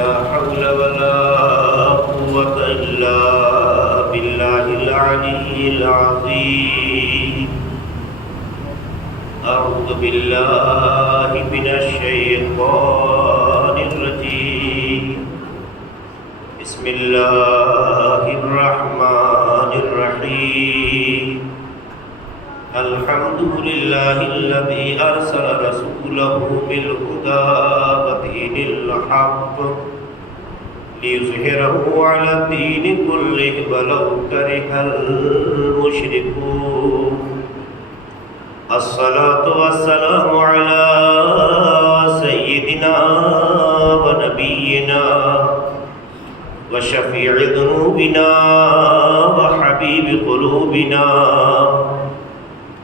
لا حول ولا قوة إلا بالله العلي العظيم أعوذ بالله من الشيطان الرجيم بسم الله الرحمن الرحيم الحمد لله الذي أرسل رسوله بالهدى ودين الحق ليظهره على الدين كله ولو كره المشركون الصلاة والسلام على سيدنا ونبينا وشفيع ذنوبنا وحبيب قلوبنا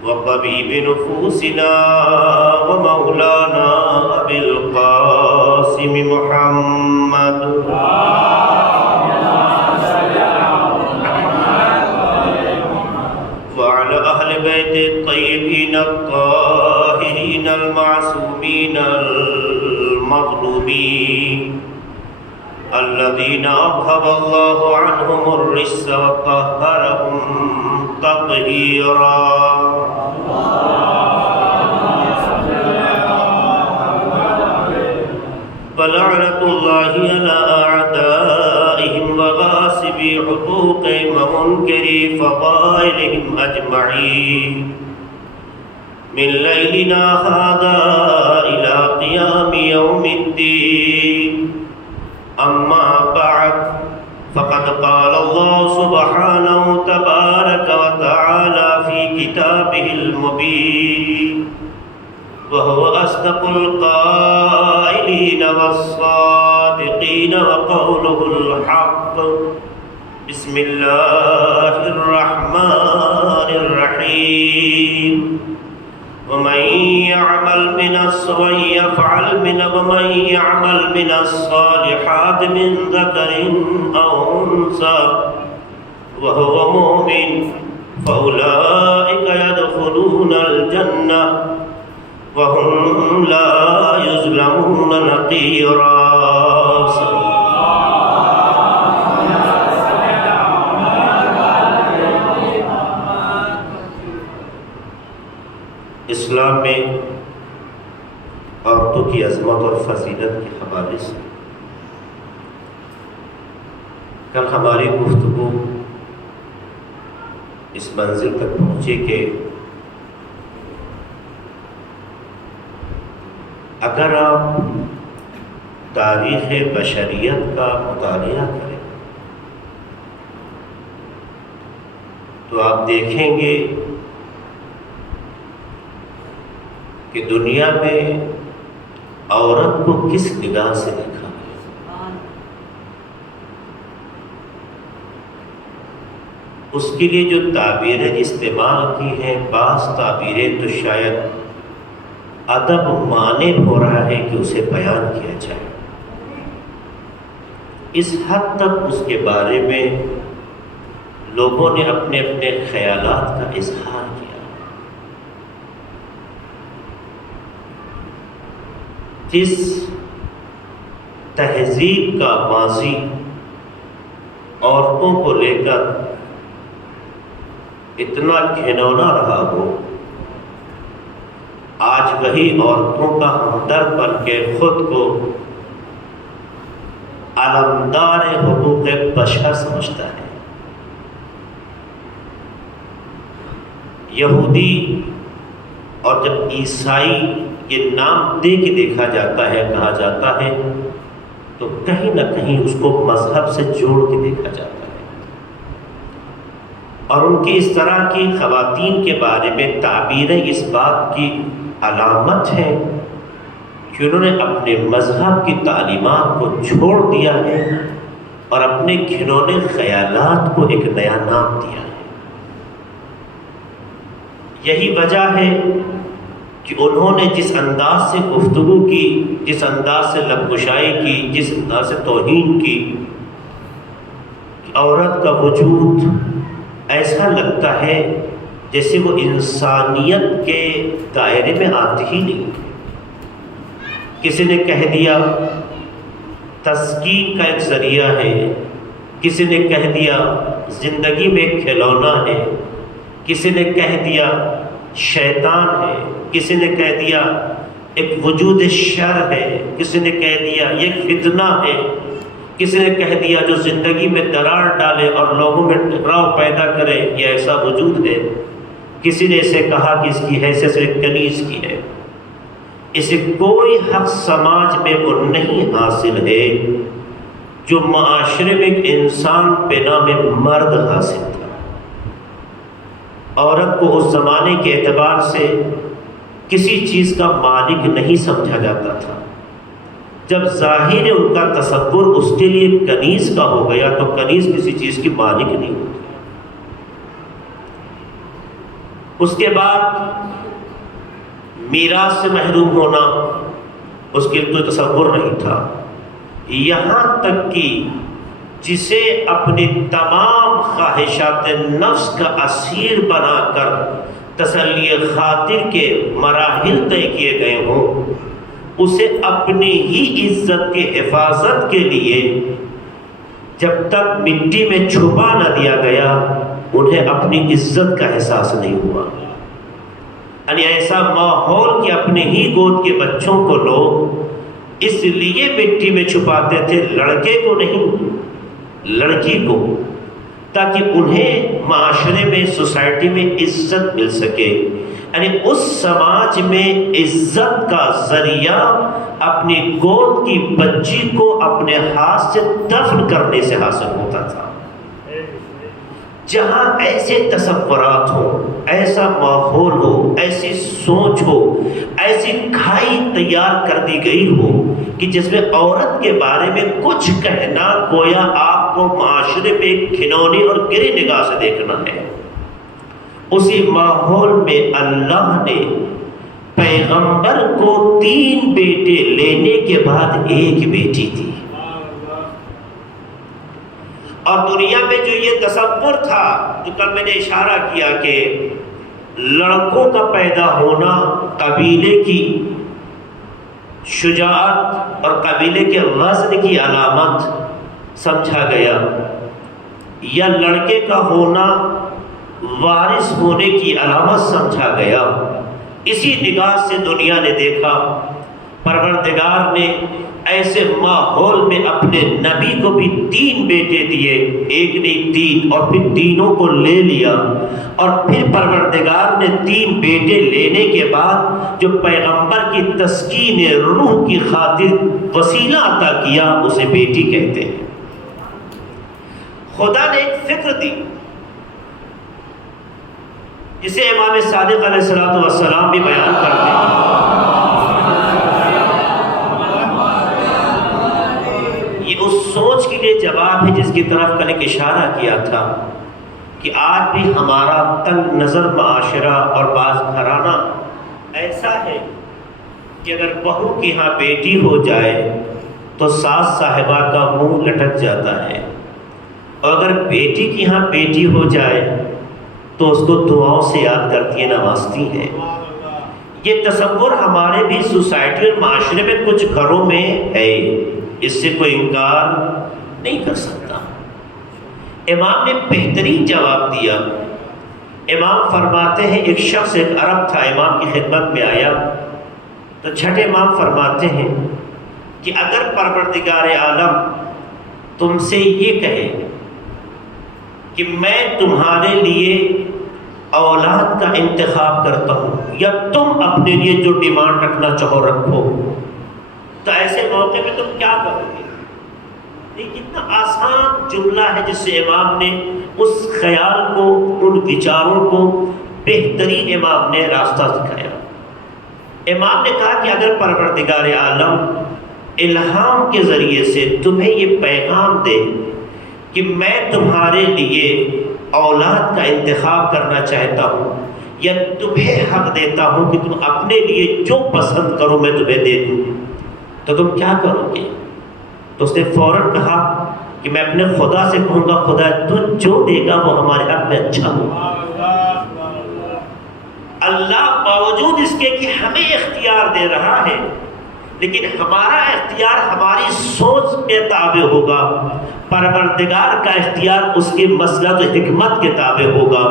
وطبيب نفوسنا ومولانا أبي القاسم محمد وعلى أهل بيت الطيبين الطاهرين المعصومين المظلومين الذين أذهب الله عنهم الرجس وطهرهم تطهيرا فلعنة الله على أعدائهم وغاصبي حقوقهم ومنكري فضائلهم أجمعين من ليلنا هذا إلى قيام يوم الدين أما بعد فقد قال الله سبحانه تبارك وتعالى في كتابه المبين وهو أصدق القائلين والصادقين وقوله الحق بسم الله الرحمن الرحيم ومن يعمل من الصالحات من ذكر أو أنثى وهو مؤمن فأولئك يدخلون الجنة وهم لا يظلمون نقيرا. اسلام میں عورتوں کی عظمت اور فضیلت کے حوالے سے کل ہماری گفتگو اس منزل تک پہنچے کہ اگر آپ تاریخ بشریت کا مطالعہ کریں تو آپ دیکھیں گے کہ دنیا میں عورت کو کس نگاہ سے دیکھا گیا. اس کے لیے جو تعبیریں استعمال کی ہیں، بعض تعبیریں تو شاید ادب مانع ہو رہا ہے کہ اسے بیان کیا جائے. اس حد تک اس کے بارے میں لوگوں نے اپنے اپنے خیالات کا اظہار کیا. جس تہذیب کا ماضی عورتوں کو لے کر اتنا گھنونا رہا ہو، آج وہی عورتوں کا ہمدرد بن کے خود کو علمدار حقوق بشر سمجھتا ہے. یہودی اور جب عیسائی یہ نام دے کے دیکھا جاتا ہے، کہا جاتا ہے، تو کہیں نہ کہیں اس کو مذہب سے جوڑ کے دیکھا جاتا ہے. اور ان کی اس طرح کی خواتین کے بارے میں تعبیریں اس بات کی علامت ہیں کہ انہوں نے اپنے مذہب کی تعلیمات کو چھوڑ دیا ہے اور اپنے گھنونے خیالات کو ایک نیا نام دیا ہے. یہی وجہ ہے کہ انہوں نے جس انداز سے گفتگو کی، جس انداز سے لبگشائی کی، جس انداز سے توہین کی، عورت کا وجود ایسا لگتا ہے جیسے وہ انسانیت کے دائرے میں آتی ہی نہیں. کسی نے کہہ دیا تسکین کا ایک ذریعہ ہے، کسی نے کہہ دیا زندگی میں ایک کھلونا ہے، کسی نے کہہ دیا شیطان ہے، کسی نے کہہ دیا ایک وجود شر ہے، کسی نے کہہ دیا یہ ایک فتنہ ہے، کسی نے کہہ دیا جو زندگی میں درار ڈالے اور لوگوں میں ٹکراؤ پیدا کرے یہ ایسا وجود ہے، کسی نے اسے کہا کہ اس کی حیثیت صرف کنیز کی ہے، اسے کوئی حق سماج میں وہ نہیں حاصل ہے جو معاشرے میں ایک انسان پہ نام مرد حاصل تھا۔ عورت کو اس زمانے کے اعتبار سے کسی چیز کا مالک نہیں سمجھا جاتا تھا۔ جب ظاہر ان کا تصور اس کے لیے کنیز کا ہو گیا تو کنیز کسی چیز کی مالک نہیں ہوتی۔ اس کے بعد میراث سے محروم ہونا اس کے لیے کوئی تصور نہیں تھا، یہاں تک کہ جسے اپنی تمام خواہشات نفس کا اسیر بنا کر تسلی خاطر کے مراحل طے کیے گئے ہوں، اسے اپنی ہی عزت کے حفاظت کے لیے جب تک مٹی میں چھپا نہ دیا گیا انہیں اپنی عزت کا احساس نہیں ہوا۔ یعنی ایسا ماحول کہ اپنے ہی گود کے بچوں کو لوگ اس لیے مٹی میں چھپاتے تھے، لڑکے کو نہیں لڑکی کو، تاکہ انہیں معاشرے میں سوسائٹی میں عزت مل سکے۔ یعنی اس سماج میں عزت کا ذریعہ اپنی گود کی بچی کو اپنے ہاتھ سے دفن کرنے سے حاصل ہوتا تھا۔ جہاں ایسے تصورات ہوں، ایسا ماحول ہو، ایسی سوچ ہو، ایسی کھائی تیار کر دی گئی ہو کہ جس میں عورت کے بارے میں کچھ کہنا گویا آپ کو معاشرے میں ایک گھنونی اور گری نگاہ سے دیکھنا ہے، اسی ماحول میں اللہ نے پیغمبر کو 3 بیٹے لینے کے بعد ایک بیٹی دی۔ اور دنیا میں جو یہ تصور تھا جو کل میں نے اشارہ کیا کہ لڑکوں کا پیدا ہونا قبیلے کی شجاعت اور قبیلے کے وزن کی علامت سمجھا گیا، یا لڑکے کا ہونا وارث ہونے کی علامت سمجھا گیا، اسی نگاہ سے دنیا نے دیکھا۔ پروردگار نے ایسے ماحول میں اپنے نبی کو بھی 3 بیٹے دیے، ایک نہیں 3، اور پھر تینوں کو لے لیا، اور پھر پروردگار نے 3 بیٹے لینے کے بعد جو پیغمبر کی تسکین روح کی خاطر وسیلہ عطا کیا اسے بیٹی کہتے ہیں۔ خدا نے ایک فکر دی جسے امام صادق علیہ السلام بھی بیان کرتے ہیں۔ یہ اس سوچ کے لیے جواب ہے جس کی طرف کل ایک اشارہ کیا تھا کہ آج بھی ہمارا تنگ نظر معاشرہ اور بعض گھرانہ ایسا ہے کہ اگر بہو کے ہاں بیٹی ہو جائے تو ساس صاحبہ کا منہ لٹک جاتا ہے، اور اگر بیٹی کی ہاں بیٹی ہو جائے تو اس کو دعاؤں سے یاد کرتی ہیں، نوازتی ہیں۔ یہ تصور ہمارے بھی سوسائٹی اور معاشرے میں کچھ گھروں میں ہے، اس سے کوئی انکار نہیں کر سکتا۔ امام نے بہترین جواب دیا۔ امام فرماتے ہیں ایک شخص ایک عرب تھا، امام کی خدمت میں آیا تو چھٹے امام فرماتے ہیں کہ اگر پروردگار عالم تم سے یہ کہے کہ میں تمہارے لیے اولاد کا انتخاب کرتا ہوں یا تم اپنے لیے جو ڈیمانڈ رکھنا چاہو رکھو، تو ایسے موقع میں تم کیا کرو گے؟ یہ کتنا آسان جملہ ہے جس سے امام نے اس خیال کو، ان وچاروں کو بہترین امام نے راستہ دکھایا۔ امام نے کہا کہ اگر پروردگار عالم الہام کے ذریعے سے تمہیں یہ پیغام دے کہ میں تمہارے لیے اولاد کا انتخاب کرنا چاہتا ہوں یا تمہیں حق دیتا ہوں کہ تم اپنے لیے جو پسند کرو میں تمہیں دے دوں، تو تم کیا کرو گے؟ تو اس نے فوراً کہا کہ میں اپنے خدا سے کہوں گا خدا تو جو دے گا وہ ہمارے حق میں اچھا ہوگا۔ اللہ باوجود اس کے کہ ہمیں اختیار دے رہا ہے لیکن ہمارا اختیار ہماری سوچ کے تابع ہوگا، پروردگار کا اختیار اس کے مسلط حکمت کے تابع ہوگا۔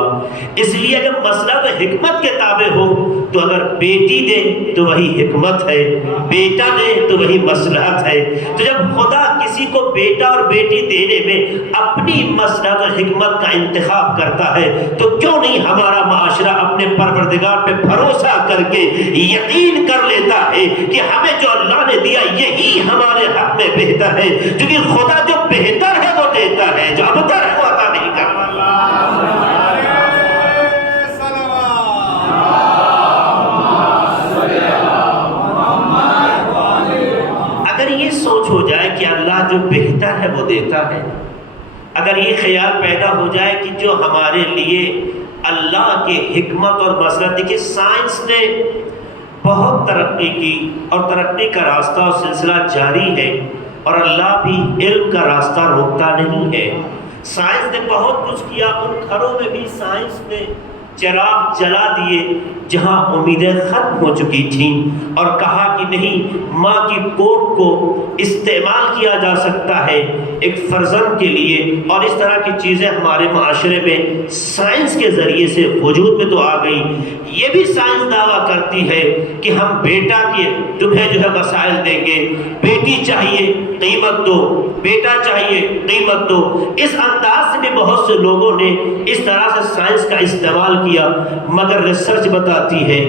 اس لیے اگر مسلط حکمت کے تابع ہو تو اگر بیٹی دے تو وہی حکمت ہے، بیٹا دے تو وہی مصلحت ہے۔ تو جب خدا کسی کو بیٹا اور بیٹی دینے میں اپنی مصلحت اور حکمت کا انتخاب کرتا ہے تو کیوں نہیں ہمارا معاشرہ اپنے پروردگار پہ بھروسہ کر کے یقین کر لیتا ہے کہ ہمیں جو اللہ نے دیا یہی ہمارے حق میں بہتر ہے، کیونکہ خدا جو بہتر ہے وہ دیتا ہے، جو ابتر ہے وہ عطا نہیں کرتا۔ اگر یہ سوچ ہو جائے کہ اللہ جو بہتر ہے وہ دیتا ہے، اگر یہ خیال پیدا ہو جائے کہ جو ہمارے لیے اللہ کے حکمت اور مصلحت، دیکھیے سائنس نے بہت ترقی کی اور ترقی کا راستہ اور سلسلہ جاری ہے، اور اللہ بھی علم کا راستہ روکتا نہیں ہے۔ سائنس نے بہت کچھ کیا، ان گھروں میں بھی سائنس نے چراغ جلا دیے جہاں امیدیں ختم ہو چکی تھیں، اور کہا کہ نہیں، ماں کی کوکھ کو استعمال کیا جا سکتا ہے ایک فرزند کے لیے، اور اس طرح کی چیزیں ہمارے معاشرے میں سائنس کے ذریعے سے وجود میں تو آ گئی۔ یہ بھی سائنس دعویٰ کرتی ہے کہ ہم بیٹا کے تمہیں جو ہے وسائل دیں گے، بیٹی چاہیے قیمت دو، بیٹا چاہیے قیمت دو۔ اس انداز سے بھی بہت سے لوگوں نے اس طرح سے سائنس کا استعمال کیا، مگر ریسرچ بتاتی ہے،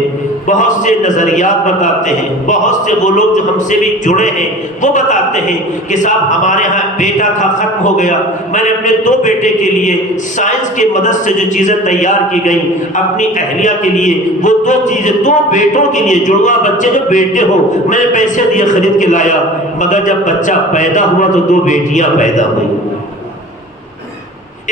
بہت سے نظریات بتاتے ہیں، بہت سے وہ لوگ جو ہم سے بھی جڑے ہیں وہ بتاتے ہیں کہ صاحب ہمارے ہاں بیٹا تھا ختم ہو گیا، میں نے اپنے 2 بیٹے کے لیے سائنس کے مدد سے جو چیزیں تیار کی گئیں اپنی اہلیہ کے لیے، وہ 2 چیزیں 2 بیٹوں کے لیے، جڑواں بچے جو بیٹے ہو میں نے پیسے دیے خرید کے لایا، مگر جب بچہ پیدا ہوا تو 2 بیٹیاں پیدا ہوئیں۔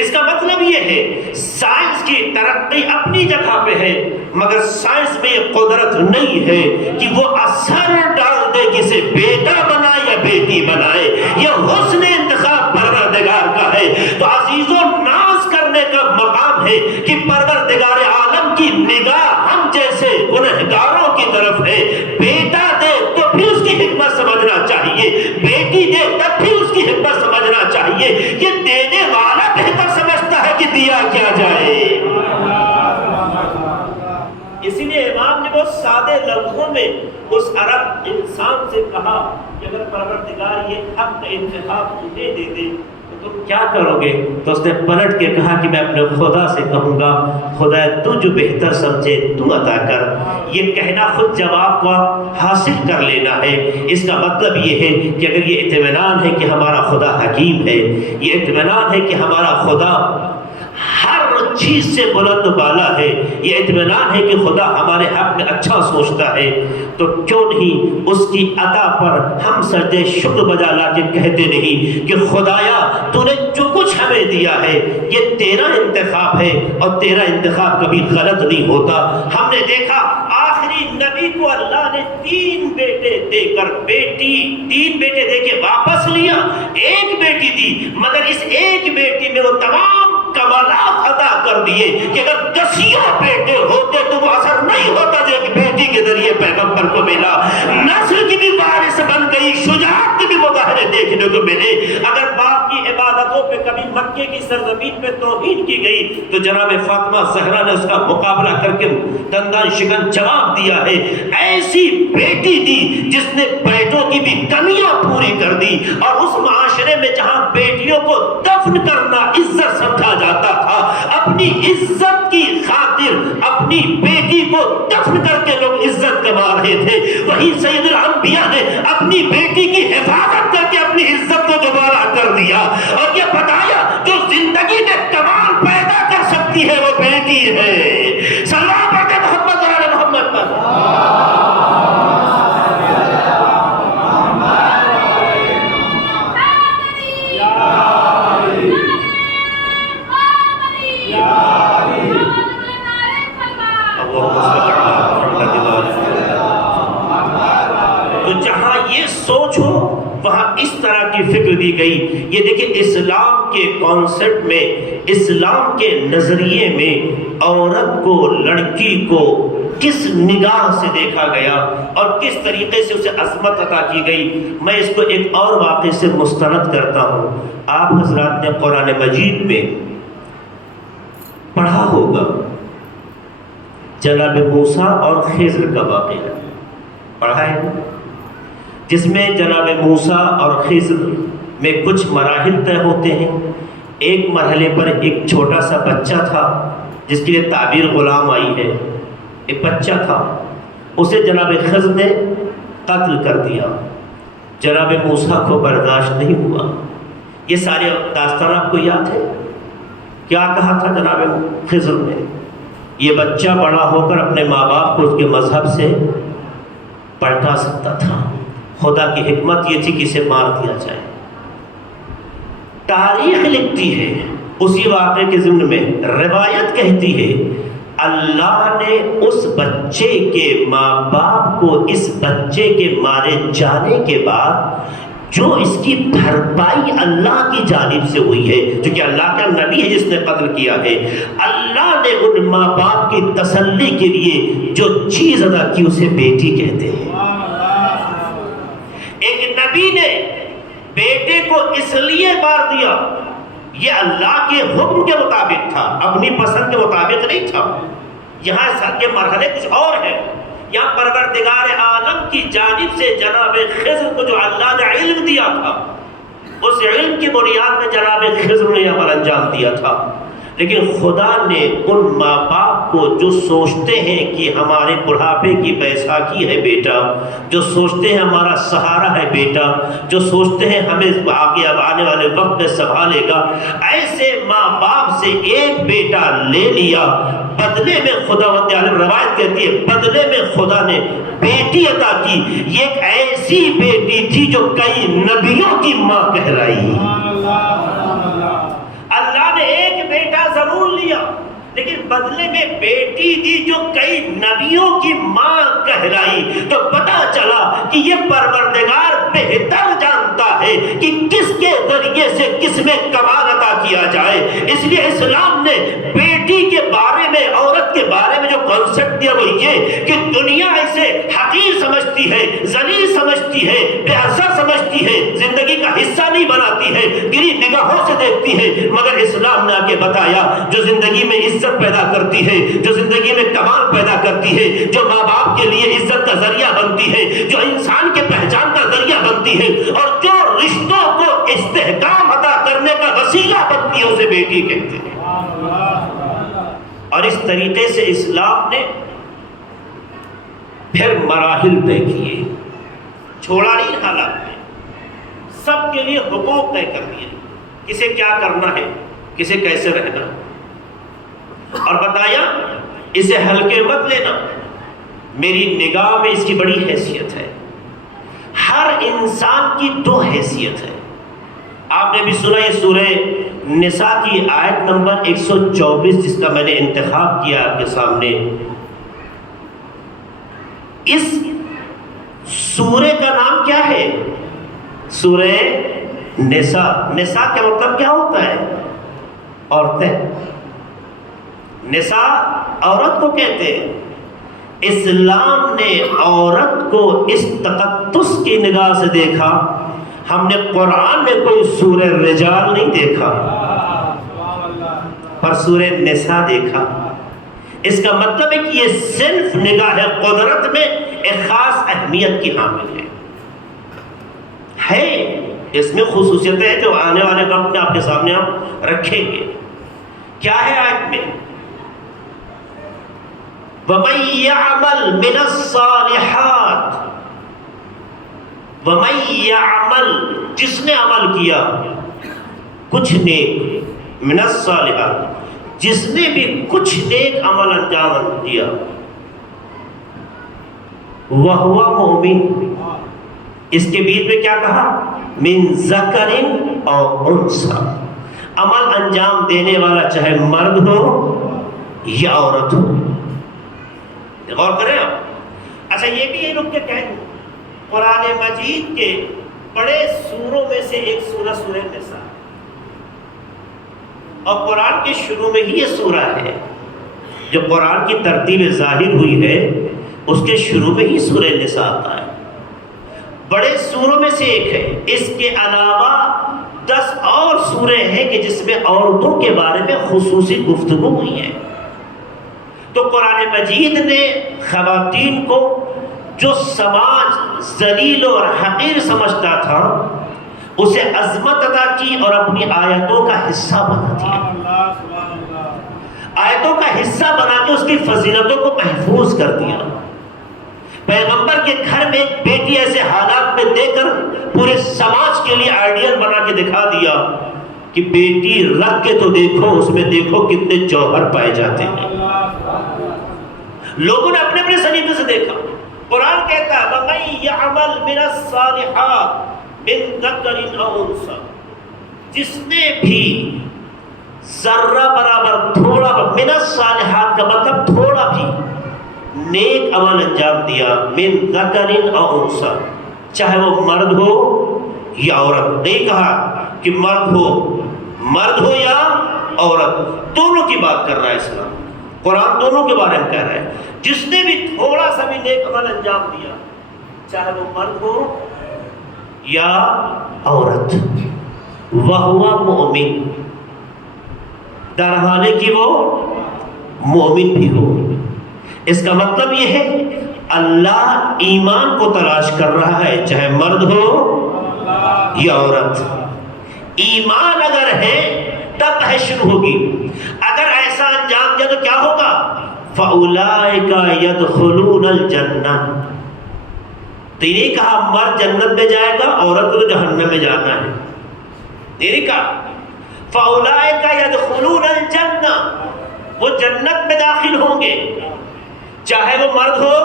اس کا مطلب یہ ہے سائنس کی ترقی اپنی جگہ پہ ہے، مگر سائنس میں یہ قدرت نہیں ہے کہ وہ اثر ڈال دے کہ اسے بیٹا بنائے یا بیٹی بنائے۔ یہ حسن انتخاب پروردگار کا ہے۔ تو عزیزوں، ناز کرنے کا مقام ہے کہ پروردگار عالم کی نگاہ ہم جیسے گنہگاروں کی طرف ہے۔ بیٹا دے تو بھی اس کی حکمت سمجھنا چاہیے، بیٹی دے تب بھی اس کی حکمت سمجھنا چاہیے۔ یہ دینے والا بہتر سمجھتا ہے کہ دیا کیا جائے۔ اسی لیے امام نے بہت سادے لفظوں میں اس عرب انسان سے کہا کہ اگر پروردگار یہ حق کا انتخاب تمہیں دے دے تو تم کیا کرو گے؟ تو اس نے پلٹ کے کہا کہ میں اپنے خدا سے کہوں گا خدا تو جو بہتر سمجھے تو عطا کر۔ یہ کہنا خود جواب کو حاصل کر لینا ہے۔ اس کا مطلب یہ ہے کہ اگر یہ اطمینان ہے کہ ہمارا خدا حکیم ہے، یہ اطمینان ہے کہ ہمارا خدا ہر چیز سے بلند و بالا ہے، یہ اطمینان ہے کہ خدا ہمارے حق میں اچھا سوچتا ہے، تو کیوں نہیں اس کی عطا پر ہم سجدے شکر بجا لا کے کہتے نہیں کہ خدایا تو نے جو کچھ ہمیں دیا ہے یہ تیرا انتخاب ہے اور تیرا انتخاب کبھی غلط نہیں ہوتا۔ ہم نے دیکھا آخری نبی کو اللہ نے 3 بیٹے دے کر 3 بیٹے دے کے واپس لیا، 1 بیٹی دی، مگر اس 1 بیٹی میں وہ تمام کمالات عطا کر دیے کہ اگر 10 بیٹے ہوتے تو وہ اثر نہیں ہوتا جو ایک بیٹی کے ذریعے پیغمبر کو ملا۔ نسل کی بھی وارث بن گئی، شجاعت کے بھی مظاہرے دیکھنے کو ملے۔ اگر باپ کی عبادتوں پہ کبھی مکے کی سرزمین پہ توہین کی گئی تو جناب فاطمہ زہرا نے اس کا مقابلہ کر کے دندان شکن جواب دیا ہے۔ ایسی بیٹی دی جس نے بیٹوں کی بھی کمیاں پوری کر دی، اور اس معاشرے میں جہاں بیٹیوں کو دفن کرنا عزت سمجھا جاتا تھا، اپنی عزت کی خاطر اپنی بیٹی کو دفن کر کے لوگ عزت کما رہے تھے، وہی سید الانبیاء نے اپنی بیٹی کی حفاظت کر کے اپنی عزت کو دوبارہ کر دیا اور یہ بتایا جو زندگی میں کمال پیدا کر سکتی ہے وہ بیٹی ہے۔ صلی اللہ علیہ محمد علی محمد پر۔ تو جہاں یہ سوچ ہو وہاں اس طرح کی فکر دی گئی۔ یہ دیکھیں اسلام کے کانسیپٹ میں، اسلام کے نظریے میں عورت کو، لڑکی کو کس نگاہ سے دیکھا گیا اور کس طریقے سے اسے عظمت عطا کی گئی، میں اس کو ایک اور واقعے سے مستند کرتا ہوں۔ آپ حضرات نے قرآن مجید میں پڑھا ہوگا جناب موسیٰ اور خضر کا واقعہ، پڑھا ہے، جس میں جناب موسیٰ اور خضر میں کچھ مراحل طے ہوتے ہیں۔ ایک مرحلے پر ایک چھوٹا سا بچہ تھا جس کے لیے تعبیر غلام آئی ہے، ایک بچہ تھا، اسے جناب خضر نے قتل کر دیا، جناب موسیٰ کو برداشت نہیں ہوا۔ یہ سارے داستان آپ کو یاد ہے؟ کیا کہا تھا جناب خضر نے؟ یہ بچہ بڑا ہو کر اپنے ماں باپ کو اس کے مذہب سے پلٹا سکتا تھا، خدا کی حکمت یہ تھی کہ اسے مار دیا جائے۔ تاریخ لکھتی ہے اسی واقعے کے ضمن میں، روایت کہتی ہے اللہ نے اس بچے کے ماں باپ کو اس بچے کے مارے جانے کے بعد جو اس کی بھرپائی اللہ کی جانب سے ہوئی ہے، کیونکہ اللہ کا نبی ہے جس نے قتل کیا ہے، اللہ نے ان ماں باپ کی تسلی کے لیے جو چیز ادا کی اسے بیٹی کہتے ہیں۔ ایک نبی نے بیٹے کو اس لیے مار دیا، یہ اللہ کے حکم کے مطابق تھا، اپنی پسند کے مطابق نہیں تھا۔ یہاں سر کے مرحلے کچھ اور ہیں۔ یہاں پروردگار عالم کی جانب سے جناب خضر کو جو اللہ نے علم دیا تھا، اس علم کی بنیاد میں جناب خضر نے عمل انجام دیا تھا۔ لیکن خدا نے ان ماں باپ کو جو سوچتے ہیں کہ ہمارے بڑھاپے کی بیساکھی ہے بیٹا، جو سوچتے ہیں ہمارا سہارا ہے بیٹا، جو سوچتے ہیں ہمیں آگے اب آنے والے وقت میں سنبھالے گا، ایسے ماں باپ سے ایک بیٹا لے لیا۔ بدلے میں خدا عالم روایت کہتی ہے بدلے میں خدا نے بیٹی عطا کی۔ یہ ایک ایسی بیٹی تھی جو کئی نبیوں کی ماں کہلائی۔ اللہ نے ایک بیٹا ضرور لیا لیکن بدلے میں بیٹی دی جو کئی نبیوں کی ماں کہلائی۔ تو پتا چلا کہ یہ پروردگار بہتر جانتا ہے کہ کس کے ذریعے سے کس میں کمال عطا کیا جائے۔ اس لیے اسلام نے بیٹی کے بارے میں، عورت کے بارے میں جو کانسیپٹ دیا وہ یہ کہ دنیا اسے حقیر سمجھتی ہے، ذلیل سمجھتی ہے، بے اثر سمجھتی ہے، زندگی کا حصہ نہیں بناتی ہے، گری نگاہوں سے دیکھتی ہے۔ مگر اسلام نے آگے بتایا جو زندگی میں عزت پیدا کرتی ہے، جو زندگی میں کمال پیدا کرتی ہے، جو ماں باپ کے لیے عزت کا ذریعہ بنتی ہے، جو انسان کے پہچان کا ذریعہ بنتی ہے، اور جو رشتوں کو استحکام عطا کرنے کا وسیلہ بنتی ہے، اسے بیٹی کہتے ہیں۔ اور اس طریقے سے اسلام نے پھر مراحل طے کیے، چھوڑا نہیں حالات میں، سب کے لیے حقوق طے کر دیے، کسے کیا کرنا ہے، کسے کیسے رہنا، اور بتایا اسے ہلکے مت لینا، میری نگاہ میں اس کی بڑی حیثیت ہے۔ ہر انسان کی دو حیثیت ہے۔ آپ نے بھی سنا یہ سورہ نساء کی آیت نمبر 124 جس کا میں نے انتخاب کیا آپ کے سامنے۔ اس سورہ کا نام کیا ہے؟ سورہ نساء۔ نساء کا مطلب کیا ہوتا ہے؟ عورتیں۔ نساء عورت کو کہتے ہیں۔ اسلام نے عورت کو اس تقدس کی نگاہ سے دیکھا۔ ہم نے قرآن میں کوئی سورہ رجال نہیں دیکھا پر سورہ نساء دیکھا۔ اس کا مطلب ہے کہ یہ صرف نگاہ قدرت میں ایک خاص اہمیت کی حامل ہے۔ اس میں خصوصیتیں ہیں جو آنے والے وقت میں آپ کے سامنے ہم رکھیں گے۔ کیا ہے آیت میں؟ وَمَن يَعْمَلْ مِنَ الصَّالِحَاتِ، وَمَن يَعْمَلْ جس نے عمل کیا کچھ نیک، من الصالحات جس نے بھی کچھ نیک عمل انجام دیا، وَهُوَ مُؤْمِنٌ اس کے بیچ میں کیا کہا؟ من ذکر اور انثى، عمل انجام دینے والا چاہے مرد ہو یا عورت ہو۔ غور کریں آپ۔ اچھا یہ بھی یہ رک کے کہہ دوں، قرآن مجید کے بڑے سوروں میں سے ایک سورہ سورہ نساء، اور قرآن کے شروع میں ہی یہ سورہ ہے جو قرآن کی ترتیب ظاہر ہوئی ہے اس کے شروع میں ہی سورہ نساء آتا ہے، بڑے سوروں میں سے ایک ہے۔ اس کے علاوہ 10 اور سورے ہیں کہ جس میں عورتوں کے بارے میں خصوصی گفتگو ہوئی ہے۔ تو قرآن مجید نے خواتین کو جو سماج ذلیل اور حقیر سمجھتا تھا اسے عظمت عطا کی اور اپنی آیتوں کا حصہ بنا دیا، آیتوں کا حصہ بنا کے اس کی فضیلتوں کو محفوظ کر دیا۔ پیغمبر کے گھر میں ایک بیٹی ایسے حالات میں دے کر پورے سماج کے لیے آئیڈیل بنا کے دکھا دیا کہ بیٹی رکھ کے تو دیکھو، اس میں دیکھو کتنے جوہر پائے جاتے ہیں۔ لوگوں نے اپنے اپنے سلیقے سے دیکھا۔ قرآن کہتا ہے وَمَن يَعْمَلْ مِنَ الصَّالِحَاتِ مِن ذَكَرٍ أَوْ أُنثَىٰ، جس نے بھی ذرہ برابر تھوڑا، من الصالحات کا مطلب تھوڑا بھی نیک عمل انجام دیا، من ذکر او انثی، چاہے وہ مرد ہو یا عورت، نہیں کہا کہ مرد ہو یا عورت، دونوں کی بات کر رہا ہے اسلام، قرآن دونوں کے بارے میں کہہ رہا ہے۔ جس نے بھی تھوڑا سا بھی نیک عمل انجام دیا، چاہے وہ مرد ہو یا عورت، وَهُوَ مُؤْمِن، درحالے کہ وہ مومن بھی ہو۔ اس کا مطلب یہ ہے اللہ ایمان کو تلاش کر رہا ہے، چاہے مرد ہو یا عورت۔ ایمان اگر ہے تب تحشر ہوگی، اگر ایسا انجام دیا تو کیا ہوگا؟ فَأُولَئِكَ يَدْخُلُونَ الْجَنَّةَ، تو نہیں کہا مرد جنت میں جائے گا، عورت کو تو جہنم میں جانا ہے، نہیں کہا فَأُولَئِكَ يَدْخُلُونَ الْجَنَّةَ، وہ جنت میں داخل ہوں گے، چاہے وہ مرد ہو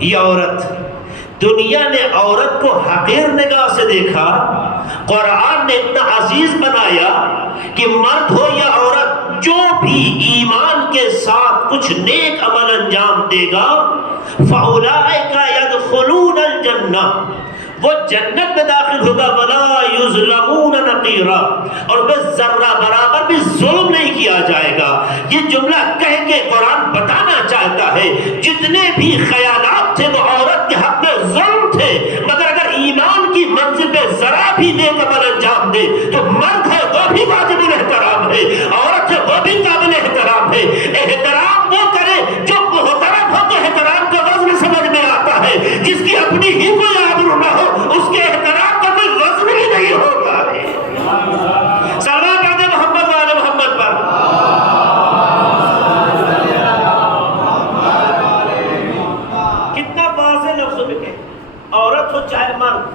یا عورت۔ دنیا نے عورت کو حقیر نگاہ سے دیکھا، قرآن نے اتنا عزیز بنایا کہ مرد ہو یا عورت جو بھی ایمان کے ساتھ کچھ نیک عمل انجام دے گا، فَأُولَئِكَ يَدْخُلُونَ الْجَنَّةَ، وہ جنت میں داخل ہوگا، وَلَا يُظْلَمُونَ نَقِيرًا، اور بس ذرہ برابر بھی ظلم نہیں کیا جائے گا۔ یہ جملہ کہہ کے قرآن بتانا چاہتا ہے جتنے بھی خیالات تھے وہ عورت کے حق میں ظلم تھے، مگر اگر ایمان کی منزل پہ ذرا بھی نیک عمل انجام دے تو مرد ہے وہ بھی واجب الاحترام ہے، عورت ہے وہ بھی قابل احترام ہے۔ احترام وہ کرے جو محترم ہو، تو احترام کا وزن سمجھ میں آتا ہے، جس کی اپنی ہی کوئی آبرو نہ ہو اس کے احترام کا کوئی وزن ہی نہیں ہوگا۔ سلام پڑھتے محمد والے محمد پر۔ کتنا واضح لفظوں میں کہ عورت ہو چاہے مرد،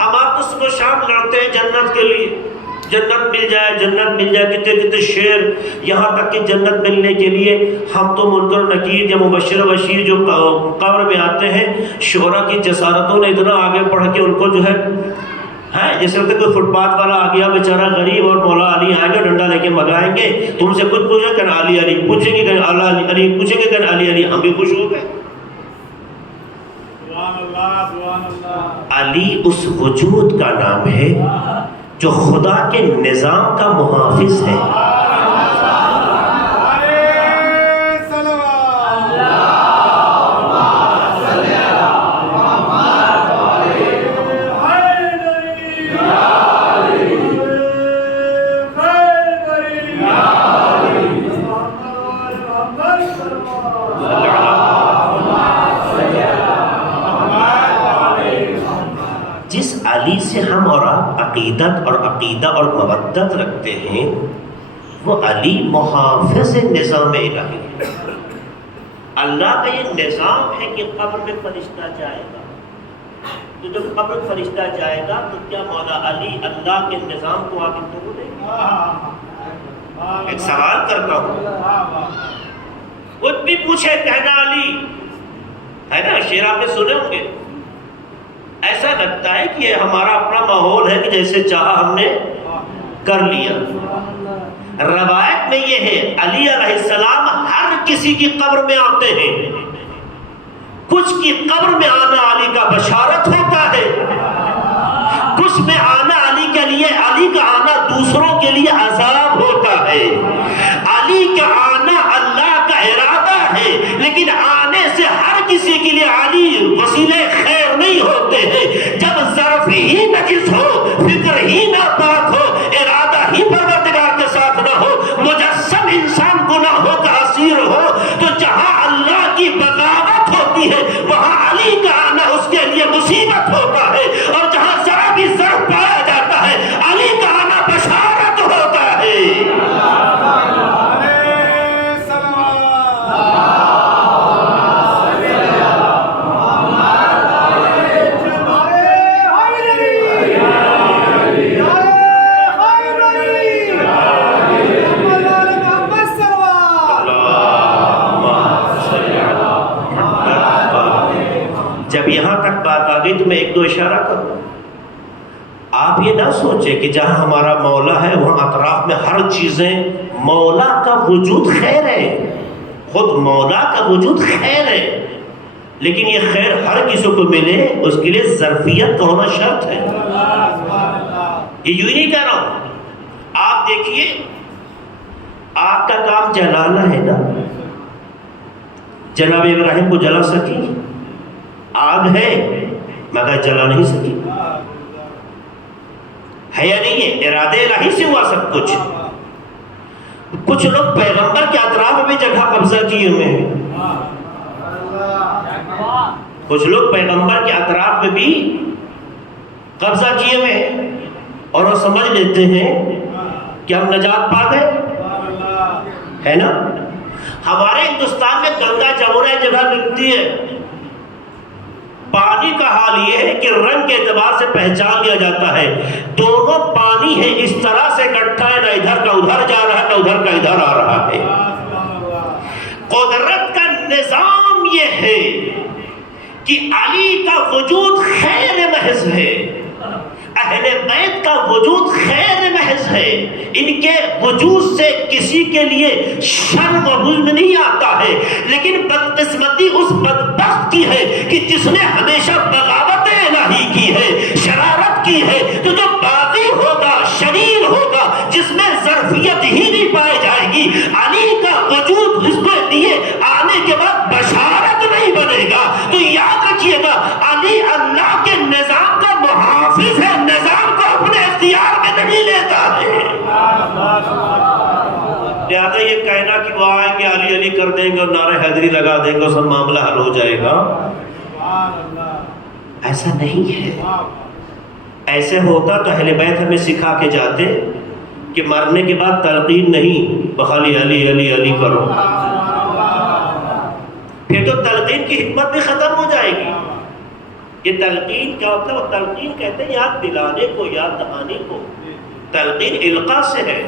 ہم آپ تو صبح شام لڑتے ہیں جنت کے لیے، جنت مل جائے، جنت مل جائے، کتنے کتنے شعر، یہاں تک کہ جنت ملنے کے لیے ہم تو منکر و نکیر یا مبشر و بشیر جو قبر میں آتے ہیں، شعراء کی جسارتوں نے اتنا آگے بڑھ کے ان کو جو ہے جیسے ہوتا ہے کوئی فٹ پاتھ والا آ گیا بیچارہ غریب، اور مولا علی آئیں گے ڈنڈا لے کے مگائیں گے، تم سے کچھ پوچھیں کہ علی علی پوچھیں گے کہ اللہ علی پوچھیں گے کہ علی علی، ہم بھی خوش ہو گئے۔ علی اس وجود کا نام ہے جو خدا کے نظام کا محافظ ہے۔ جس علی سے ہم اور آپ عقیدت اور عقیدہ اور مودت رکھتے ہیں وہ علی محافظ نظام الہی ہے۔ اللہ کا یہ نظام ہے کہ قبر میں فرشتہ جائے گا، تو جب قبر میں فرشتہ جائے گا تو کیا مولا علی اللہ کے نظام کو آگے توڑ دے گا؟ ایک سوال کرتا ہوں، خود بھی پوچھے کہنا علی ہے نا، شعر آپ نے سنے ہوں گے، ایسا لگتا ہے کہ یہ ہمارا اپنا ماحول ہے کہ جیسے چاہا ہم نے کر لیا۔ روایت میں یہ ہے علی علیہ السلام ہر کسی کی قبر میں آتے ہیں، کچھ کی قبر میں آنا علی کا بشارت ہوتا ہے، کچھ میں آنا علی کے لیے، علی کا آنا دوسروں کے لیے عذاب ہوتا ہے۔ علی کا آنا اللہ کا جب یہاں تک بات آ گئی تو میں ایک دو اشارہ کروں. آپ یہ نہ سوچیں کہ جہاں ہمارا مولا ہے وہاں اطراف میں ہر چیزیں، مولا کا وجود خیر ہے، خود مولا کا وجود خیر ہے، لیکن یہ خیر ہر کسی کو ملے اس کے لیے ظرفیت کا ہونا شرط ہے. یہ یوں ہی نہیں کہہ رہا ہوں. آپ دیکھیے آگ کا کام جلانا ہے نا، جناب ابراہیم کو جلا سکی؟ آگ ہے مگر جلا نہیں سکی. ہے یا نہیں ہے؟ ارادے الہی سے ہوا سب کچھ. کچھ لوگ پیغمبر کے اطراف میں جگہ قبضہ کیے ہوئے ہیں، کچھ لوگ پیغمبر کے اطراف میں بھی قبضہ کیے ہوئے ہیں اور وہ سمجھ لیتے ہیں کہ ہم نجات پا گئے، ہے نا. ہمارے ہندوستان میں گنگا جمنا جگہ ملتی ہے، پانی کا حال یہ ہے کہ رنگ کے اعتبار سے پہچان لیا جاتا ہے، دونوں پانی ہے اس طرح سے اکٹھا ہے، نہ ادھر کا ادھر جا رہا ہے نہ ادھر کا ادھر آ رہا ہے. قدرت کا نظام یہ ہے کہ علی کا وجود خیر محض ہے، اہل بیت کا وجود خیر محض ہے. ان کے وجود سے کسی کے لیے شر و حزن نہیں آتا ہے، لیکن بدقسمتی اس بدبخت کی ہے کہ جس نے ہمیشہ بغاوت الہی کی ہے، شرارت کی ہے. تو جو باغی ہوگا، شریر ہوگا، جس میں ظرفیت ہی نہیں پائی جائے گی، علی کا وجود اس کو دیے آنے کے بعد بشارت نہیں بنے گا. تو یاد رکھیے گا علی اللہ کے نظام کا محافظ ہے، نظام کو اپنے اختیار میں نہیں لیتا ہے. لہذا یہ کہنا کہ وہ آئیں گے علی علی کر دیں گے اور نعرہ حیدری لگا دیں گے سب معاملہ حل ہو جائے گا، ایسا نہیں ہے. ایسے ہوتا تو اہل بیت ہمیں سکھا کے جاتے کہ مرنے کے بعد تلقین نہیں، بخالی علی علی علی کرو، پھر تو تلقین کی حکمت بھی ختم ہو جائے گی. یہ تلقین کیا ہوتا ہے؟ تلقین کہتے ہیں یاد دلانے کو، یاد دہانے کو. تلقین القاء سے ہے،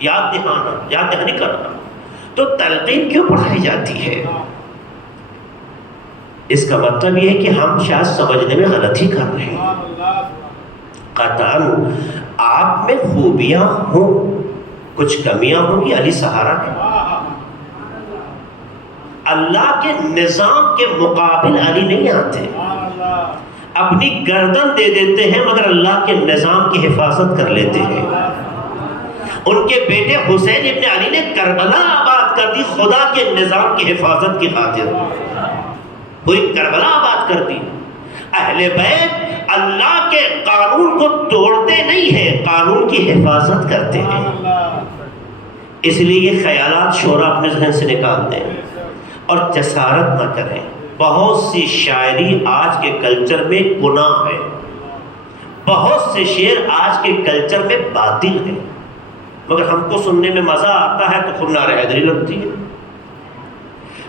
یاد دہانا، یاد دہانی کرنا. تو تلقین کیوں پڑھائی جاتی ہے؟ اس کا مطلب یہ ہے کہ ہم شاید سمجھنے میں غلطی کر رہے ہیں. قطعاً آپ میں خوبیاں ہوں، کچھ کمیاں ہوں گی، علی سہارا ہے. اللہ کے نظام کے مقابل علی نہیں آتے، اپنی گردن دے دیتے ہیں مگر اللہ کے نظام کی حفاظت کر لیتے ہیں. ان کے بیٹے حسین ابن علی نے کربلا آباد کر دی خدا کے نظام کی حفاظت کی خاطر، پوری کربلا آباد کر دی. اہل بیت اللہ کے قانون کو توڑتے نہیں ہیں، قانون کی حفاظت کرتے ہیں. اس لیے یہ خیالات شعرا اپنے ذہن سے نکال دیں اور جسارت نہ کریں. بہت سی شاعری آج کے کلچر میں گناہ ہے، بہت سے شعر آج کے کلچر میں باطل ہے، مگر ہم کو سننے میں مزہ آتا ہے تو خود نعرہ حیدری لگتی ہے.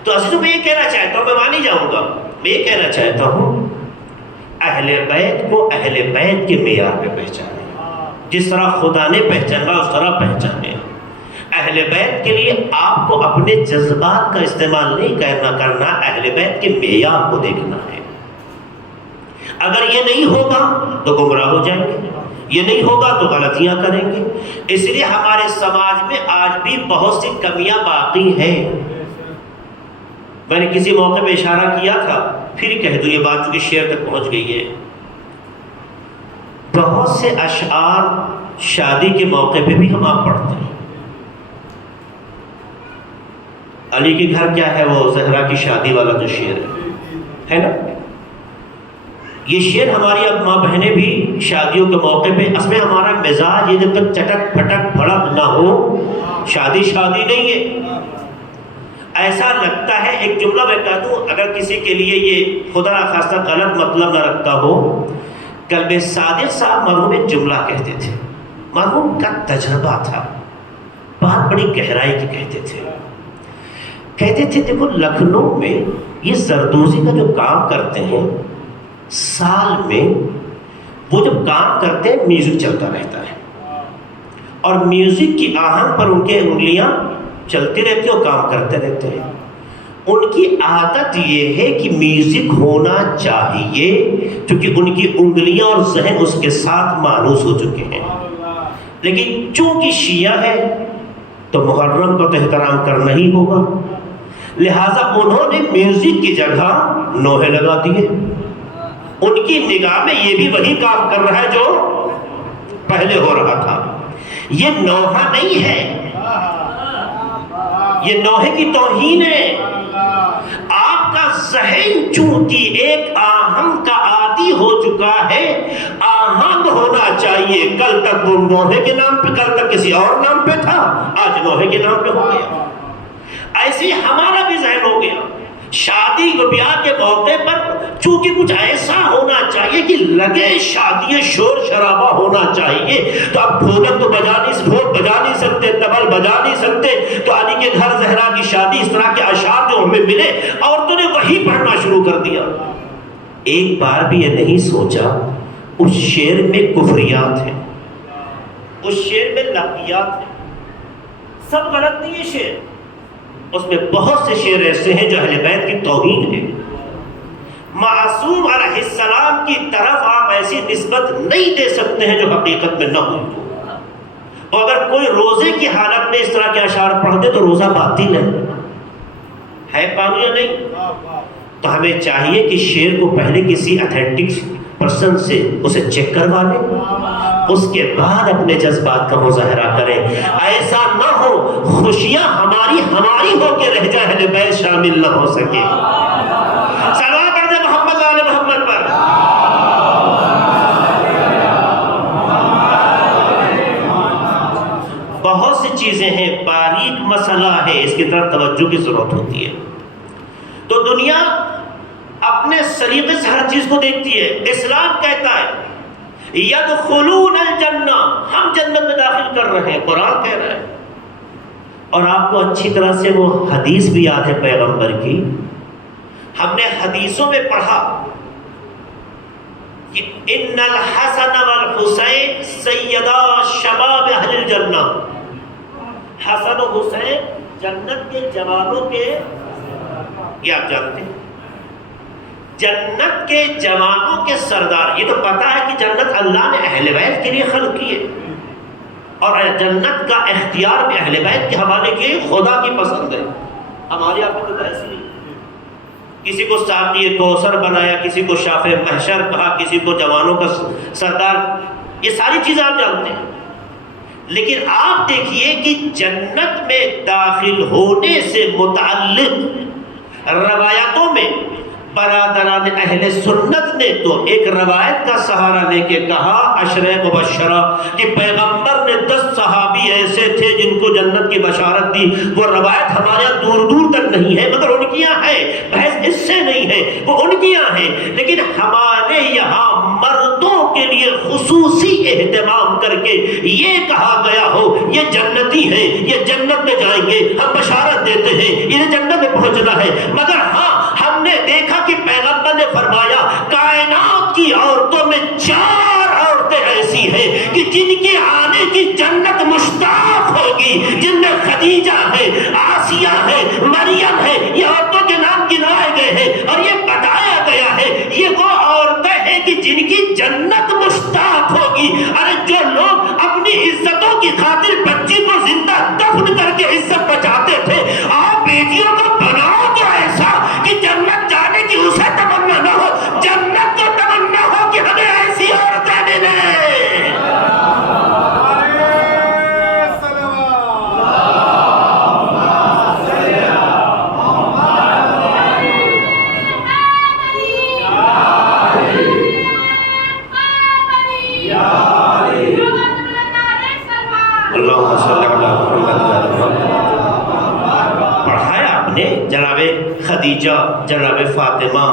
تو عزیزوں میں یہ کہنا چاہتا ہوں، میں مانی جاؤں گا، میں یہ کہنا چاہتا ہوں اہل بیت کو اہل بیت کے معیار پہ پہچانیں، جس طرح خدا نے پہچانا اس طرح پہچانیں. اہل بیت کے لیے آپ کو اپنے جذبات کا استعمال نہیں کرنا، اہل بیت کے معیار کو دیکھنا ہے. اگر یہ نہیں ہوگا تو گمراہ ہو جائیں گے، یہ نہیں ہوگا تو غلطیاں کریں گے. اس لیے ہمارے سماج میں آج بھی بہت سی کمیاں باقی ہیں. میں نے کسی موقع پہ اشارہ کیا تھا، پھر کہہ دوں، یہ بات چونکہ شعر تک پہنچ گئی ہے. بہت سے اشعار شادی کے موقع پہ بھی ہم آپ پڑھتے ہیں. علی کے گھر کیا ہے، وہ زہرا کی شادی والا جو شعر ہے نا، یہ شعر ہماری اب ماں بہنیں بھی شادیوں کے موقع پہ، اس میں ہمارا مزاج یہ جب تک چٹک پھٹک بھڑک نہ ہو شادی شادی نہیں ہے. ایسا لگتا ہے، ایک جملہ میں کہہ دوں اگر کسی کے لیے یہ خدا نخواستہ غلط مطلب نہ رکھتا ہو، کلب صادق صاحب مرحوم ایک جملہ کہتے تھے، مرحوم کا تجربہ تھا، بات بڑی گہرائی کی کہتے تھے دیکھو لکھنؤ میں یہ زردوزی کا جو کام کرتے ہیں، سال میں وہ جب کام کرتے ہیں میوزک چلتا رہتا ہے اور میوزک کی آہنگ پر ان کے انگلیاں چلتی رہتی ہیں اور کام کرتے رہتے ہیں. ان کی عادت یہ ہے کہ میوزک ہونا چاہیے، کیونکہ ان کی انگلیاں اور ذہن اس کے ساتھ مانوس ہو چکے ہیں۔ لیکن چونکہ شیعہ ہے تو محرم کو تو احترام کرنا ہی ہوگا، لہٰذا انہوں نے میوزک کی جگہ نوحے لگا دیے۔ ان کی نگاہ میں یہ بھی وہی کام کر رہا ہے جو پہلے ہو رہا تھا۔ یہ نوحہ نہیں ہے، یہ نوحے کی توہین ہے۔ آپ کا ذہن چونکہ ایک آہنگ کا عادی ہو چکا ہے، آہنگ ہونا چاہیے۔ کل تک وہ نوحے کے نام پہ، کل تک کسی اور نام پہ تھا، آج نوحے کے نام پہ ہو گیا۔ ایسے ہمارا بھی ذہن ہو گیا۔ شادی و بیاہ کے موقع پر چونکہ کچھ ایسا ہونا چاہیے کہ لگے شادی، شور شرابہ ہونا چاہیے، تو اب ڈھولک تو ڈھول بجا نہیں سکتے، تبل بجا نہیں سکتے، تو علی کے گھر زہرا کی شادی، اس طرح کے اشعار جو ہمیں ملے، عورتوں نے وہی پڑھنا شروع کر دیا۔ ایک بار بھی یہ نہیں سوچا اس شعر میں کفریات ہیں، اس شعر میں لغویات ہیں، سب غلط نہیں ہے شعر، اس میں بہت سے شعر ایسے ہیں جو اہل بیت کی توہین ہے۔ معصوم علیہ السلام کی طرف آپ ایسی نسبت نہیں دے سکتے ہیں جو حقیقت میں نہ ہوئی ہو۔ اور اگر کوئی روزے کی حالت میں اس طرح کے اشعار پڑھ دے تو روزہ باطل ہے قانون یا نہیں؟ تو ہمیں چاہیے کہ شعر کو پہلے کسی اتھینٹک پرسن سے اسے چیک کروا لیں، اس کے بعد اپنے جذبات کا مظاہرہ کریں۔ ایسا نہ ہو خوشیاں ہماری ہو کے رہ جائے، اہل بیت شامل نہ ہو سکے۔ صلوات پڑھ دیں محمد آل محمد پر۔ بہت سی چیزیں ہیں، باریک مسئلہ ہے، اس کی طرف توجہ کی ضرورت ہوتی ہے۔ تو دنیا اپنے سلیقے سے ہر چیز کو دیکھتی ہے۔ اسلام کہتا ہے یدخلون الجنہ، ہم جنت میں داخل کر رہے ہیں، قرآن کہہ رہا ہے۔ اور آپ کو اچھی طرح سے وہ حدیث بھی یاد ہے پیغمبر کی، ہم نے حدیثوں میں پڑھا کہ ان الحسن والحسین سیدا شباب اہل الجنہ، حسن و حسین جنت کے جوانوں کے، یہ آپ جانتے ہیں، جنت کے جوانوں کے سردار۔ یہ تو پتا ہے کہ جنت اللہ نے اہل بیت کے لیے خلق کی ہے، اور جنت کا اختیار بھی اہل بیت کے حوالے کیے، خدا کی پسند ہے، ہماری آپ کو ایسی نہیں۔ کسی کو ساقی کوثر بنایا، کسی کو شاف محشر کہا، کسی کو جوانوں کا سردار، یہ ساری چیزیں آپ جانتے ہیں۔ لیکن آپ دیکھیے کہ جنت میں داخل ہونے سے متعلق روایتوں میں برادران اہل سنت نے تو ایک روایت کا سہارا لے کے کہا، عشرہ مبشرہ، کہ پیغمبر نے 10 صحابی ایسے تھے جن کو جنت کی بشارت دی۔ وہ روایت ہمارے یہاں دور دور تک نہیں ہے، مگر ان کی یہاں ہے، بحث اس سے نہیں ہے، وہ ان کی یہاں ہے۔ لیکن ہمارے یہاں مردوں کے لیے خصوصی اہتمام کر کے یہ کہا گیا ہو یہ جنتی ہیں، یہ جنت میں جائیں گے، ہم بشارت دیتے ہیں انہیں جنت میں پہنچنا ہے۔ مگر ہاں ہم نے دیکھا کہ پیغمبر نے فرمایا کائنات کی عورتوں میں 4 عورتیں ایسی ہیں کہ جن کے آنے کی جنت مشتاق ہوگی، جن میں خدیجہ ہے، آسیہ ہے، مریم ہے، یہ عورتوں کے نام گنوائے گئے ہیں، اور یہ بتایا گیا ہے یہ وہ عورتیں ہیں کہ جن کی جنت مشتاق ہوگی۔ ارے جو لوگ اپنی عزتوں کی خاطر بچی کو زندہ دفن کر کے عزت بچاتے تھے، آپ بیٹیوں کو بناؤ تو ایسا کہ جنت جانے کی اسے تمنا نہ ہو، جنت کو تمنا ہو کہ ہمیں ایسی عورتیں ملیں۔ اللہم صلی علی محمد۔ پڑھایا آپ نے جناب خدیجہ، جناب فاطمہ،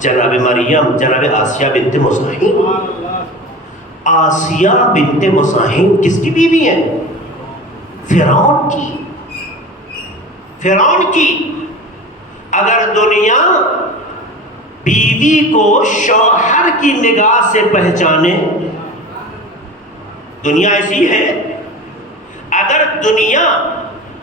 جناب مریم، جناب آسیہ بنت مزاحم۔ آسیہ بنت مزاحم کس کی بیوی ہے؟ فرعون کی۔ فرعون کی۔ اگر دنیا بیوی کو شوہر کی نگاہ سے پہچانے، دنیا ایسی ہے، اگر دنیا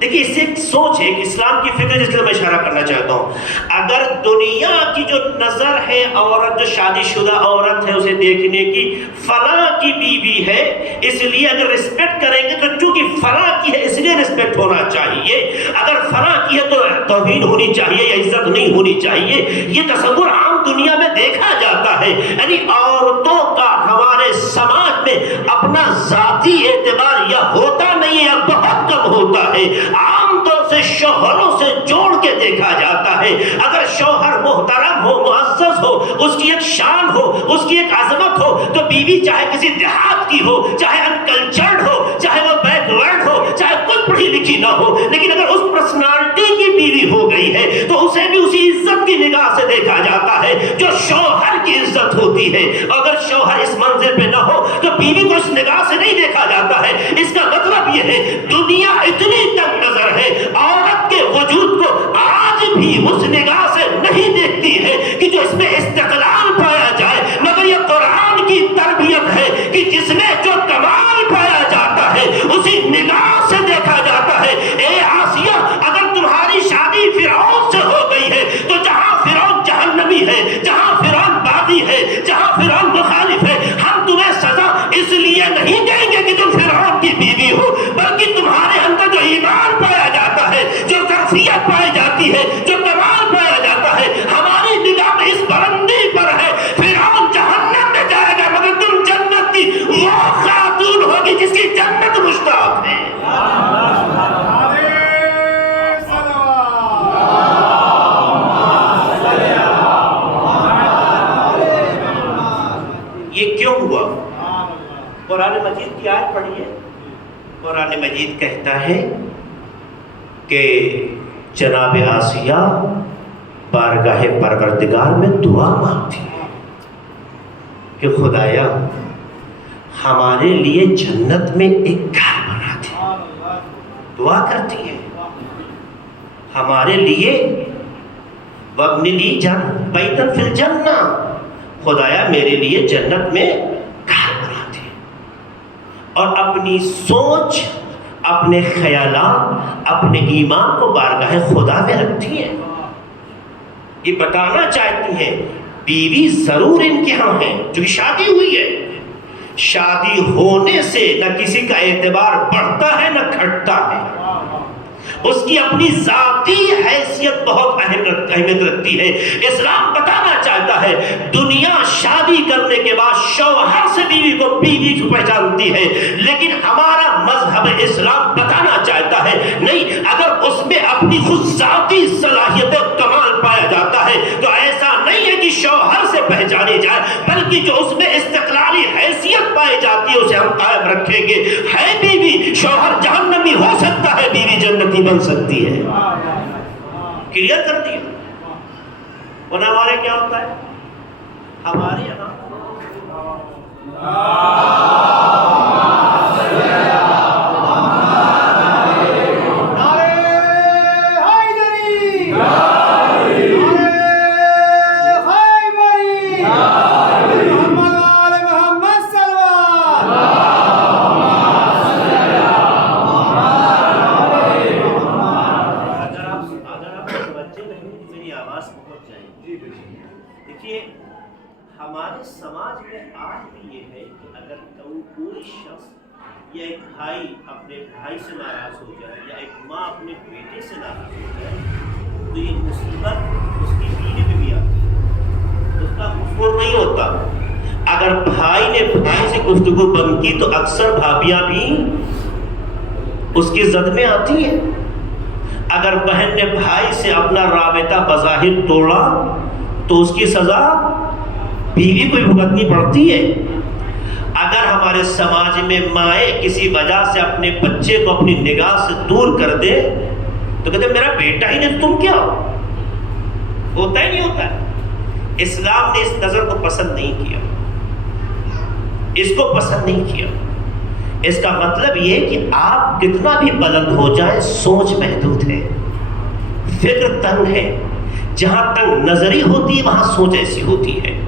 دیکھیے اس سے ایک سوچ ہے، ایک اسلام کی فکر جس میں اشارہ کرنا چاہتا ہوں. اگر دنیا کی جو نظر ہے عورت، جو شادی شدہ عورت ہے اسے دیکھنے کی، فلاں کی بیوی ہے اس لیے اگر رسپیکٹ کریں گے تو چونکہ فلاں کی ہے اس لیے رسپیکٹ ہونا چاہیے، اگر فلاں کی ہے تو توہین ہونی چاہیے یا عزت نہیں ہونی چاہیے، یہ تصور عام دنیا میں دیکھا جاتا ہے. یعنی عورتوں کا ہمارے سماج میں اپنا ذاتی اعتبار یا ہوتا نہیں ہے یا بہت کم ہوتا ہے. عام طور سے شوہروں سے جوڑ کے دیکھا جاتا ہے. اگر شوہر محترم ہو، معزز ہو، اس کی ایک شان ہو، اس کی ایک عظمت ہو، تو بیوی چاہے کسی دیہات کی ہو، چاہے انکلچرڈ ہو، چاہے وہ بیک ورڈ ہو، چاہے کچھ پڑھی لکھی نہ ہو، لیکن اگر اس پرسنالٹی کی بیوی ہو گئی ہے تو اسے بھی اسی عزت کی نگاہ سے دیکھا جاتا ہے جو شوہر کی عزت ہوتی ہے. اگر شوہر اس منزل پہ نہ ہو تو بیوی کو اس نگاہ سے نہیں دیکھا جاتا ہے. اس کا مطلب یہ ہے دنیا اتنی تنگ نظر ہے، عورت کے وجود کو آج بھی اس نگاہ سے نہیں دیکھتی ہے کہ جو اس میں استقلال پایا جائے، مگر یہ قرآن کی تربیت ہے کہ جس میں جو کمال پایا جاتا ہے اسی نگاہ سے دیکھا جاتا ہے. اے آسیہ، اگر تمہاری شادی فرعون سے ہو گئی ہے تو جہاں فرعون جہنمی ہے، جہاں فرعون باغی ہے، جہاں فرعون مخالف ہے، ہم تمہیں سزا اس لیے نہیں دیں گے کہ تم فرعون کی بیوی ہو، بلکہ تمہارے اندر جو ایمان پایا جاتا ہے، جو ظرفیت پائی جاتی ہے، جو کمال پایا جاتا ہے، ہماری نگاہ میں اس بلندی پر ہے. فرعون جہنم میں جائے گا مگر تم جنت کی وہ خاتون ہوگی جس کی جنت مشتاق ہے. یہ کیوں ہوا؟ قرآن مجید کی آیت پڑھیے. قرآن مجید کہتا ہے کہ جناب آسیہ بارگاہ پروردگار میں دعا مانگتی ہے کہ خدایا ہمارے لیے جنت میں ایک گھر بنا دے. دعا کرتی ہے ہمارے لیے، وَابْنِ لِي بَيْتًا فِي الْجَنَّةِ، خدایا میرے لیے جنت میں گھر بنا دے. اور اپنی سوچ، اپنے خیالات، اپنے ایمان کو بارگاہ خدا میں رکھتی ہیں. یہ بتانا چاہتی ہیں بیوی ضرور ان کے ہاں ہے جو شادی ہوئی ہے. شادی ہونے سے نہ کسی کا اعتبار بڑھتا ہے نہ گھٹتا ہے. اس کی اپنی ذاتی حیثیت بہت اہمیت رکھتی ہے. اسلام بتانا چاہتا ہے دنیا شادی کرنے کے بعد شوہر سے بیوی کو پہچانتی ہے، لیکن ہمارا مذہب اسلام بتانا چاہتا ہے نہیں، اگر اس میں اپنی خود ذاتی صلاحیت و کمال پایا جاتا ہے تو ایسا نہیں ہے کہ شوہر سے پہچانی جائے، بلکہ جو اس میں استقلالی حیثیت پائی جاتی ہے اسے ہم قائم رکھیں گے. ہے بیوی، شوہر جہنمی ہو سکتا ہے، بیوی جنتی بن سکتی ہے. کلیئر کر دیا. ورنہ ہمارے کیا ہوتا ہے؟ ہمارے یہاں ہمارے سماج میں آج بھی یہ ہے کہ اگر کوئی شخص یا ایک بھائی اپنے بھائی سے ناراض ہو جائے یا ایک ماں اپنے بیٹے سے ناراض ہو جائے تو یہ مصیبت اس کی بیوی پہ بھی آتی ہے. اس کا غفور نہیں ہوتا. اگر بھائی نے بھائی سے گفتگو بند کی تو اکثر بھابیاں بھی اس کی زد میں آتی ہیں. اگر بہن نے بھائی سے اپنا رابطہ بظاہر توڑا تو اس کی سزا بیوی کو بھگتنی پڑتی ہے. اگر ہمارے سماج میں مائیں کسی وجہ سے اپنے بچے کو اپنی نگاہ سے دور کر دے تو کہتے میرا بیٹا ہی نہیں، تم کیا ہوتا ہی نہیں ہوتا ہے. اسلام نے اس نظر کو پسند نہیں کیا، اس کو پسند نہیں کیا. اس کا مطلب یہ کہ آپ کتنا بھی بلند ہو جائیں سوچ محدود ہے، فکر تنگ ہے. جہاں تنگ نظری ہوتی ہے وہاں سوچ ایسی ہوتی ہے.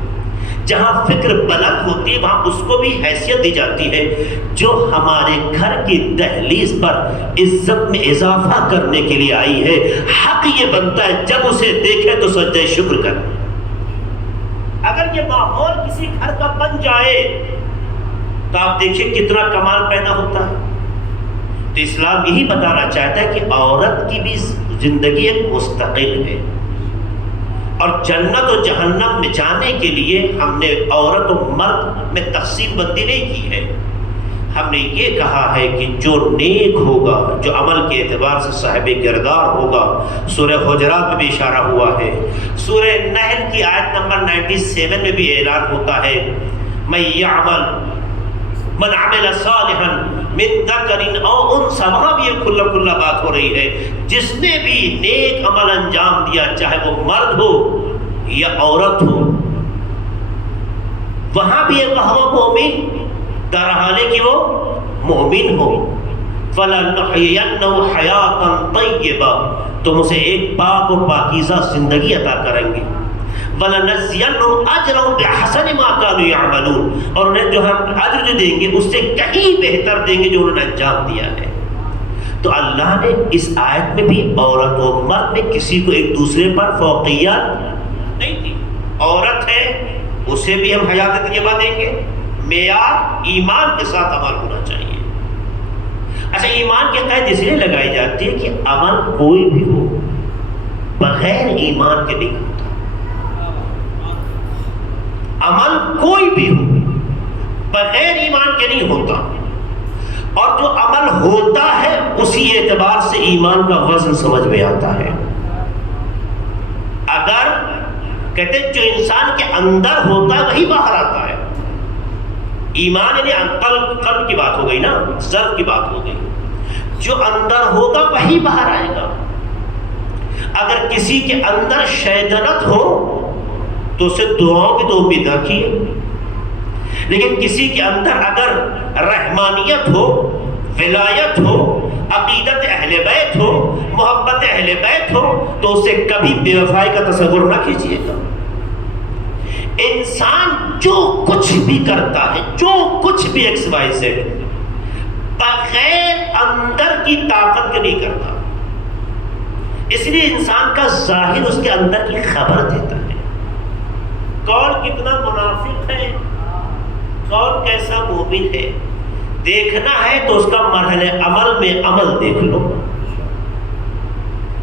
جہاں فکر بلند ہوتی ہے وہاں اس کو بھی حیثیت دی جاتی ہے. جو ہمارے گھر کی دہلیز پر عزت میں اضافہ کرنے کے لیے آئی ہے، حق یہ بنتا ہے جب اسے دیکھے تو سجدہ شکر کر. اگر یہ ماحول کسی گھر کا بن جائے تو آپ دیکھیں کتنا کمال پیدا ہوتا ہے. تو اسلام یہی بتانا چاہتا ہے کہ عورت کی بھی زندگی ایک مستقل ہے، اور جنت و جہنم میں جانے کے لیے ہم نے عورت و مرد میں تقسیم بندی نہیں کی ہے. ہم نے یہ کہا ہے کہ جو نیک ہوگا، جو عمل کے اعتبار سے صاحب کردار ہوگا، سورہ حجرات میں بھی اشارہ ہوا ہے، سورہ نحل کی آیت نمبر 97 میں بھی اعلان ہوتا ہے من عمل صالحا من ذکر او انثی، وہاں بھی یہ کھلا بات ہو رہی ہے. جس نے بھی نیک عمل انجام دیا، چاہے وہ مرد ہو یا عورت ہو، وہاں بھی یہ کہا مومن درحالے کہ وہ مومن ہو. فَلَنُحْيِيَنَّهُ حَيَاةً طَيِّبَةً، تم اسے ایک پاک و پاکیزہ زندگی عطا کریں گے. وَلَنَجْزِيَنَّهُمْ أَجْرَهُمْ بِأَحْسَنِ مَا كَانُوا يَعْمَلُونَ، اور انہیں جو ہم اجر جو دیں گے اس سے کہیں بہتر دیں گے جو انہوں نے انجام دیا ہے. تو اللہ نے اس آیت میں بھی عورت و مرد میں کسی کو ایک دوسرے پر فوقیت نہیں دی. عورت ہے اسے بھی ہم حیات طیبہ دیں گے، معیار ایمان کے ساتھ عمل ہونا چاہیے. اچھا، ایمان کی قید اس لیے لگائی جاتی ہے کہ عمل کوئی بھی ہو بغیر ایمان کے نہیں ہوتا. عمل کوئی بھی ہو بغیر ایمان کے نہیں ہوتا، اور جو عمل ہوتا ہے اسی اعتبار سے ایمان کا وزن سمجھ میں آتا ہے. اگر کہتے ہیں جو انسان کے اندر ہوتا ہے وہی باہر آتا ہے. ایمان یعنی قلب کی بات ہو گئی نا، ضرب کی بات ہو گئی. جو اندر ہوگا وہی باہر آئے گا. اگر کسی کے اندر شیطنت ہو تو اسے دعاؤں کی تو امید رکھیے، لیکن کسی کے اندر اگر رحمانیت ہو، ولایت ہو، عقیدت اہل بیت ہو، محبت اہل بیت ہو، تو اسے کبھی بے وفائی کا تصور نہ کیجیے گا. انسان جو کچھ بھی کرتا ہے، جو کچھ بھی ایکس وائی زیڈ، بغیر اندر کی طاقت کے نہیں کرتا. اس لیے انسان کا ظاہر اس کے اندر کی خبر دیتا ہے. کون کتنا منافق ہے، کون کیسا مومن ہے، دیکھنا ہے تو اس کا مرحلہ عمل میں عمل دیکھ لو.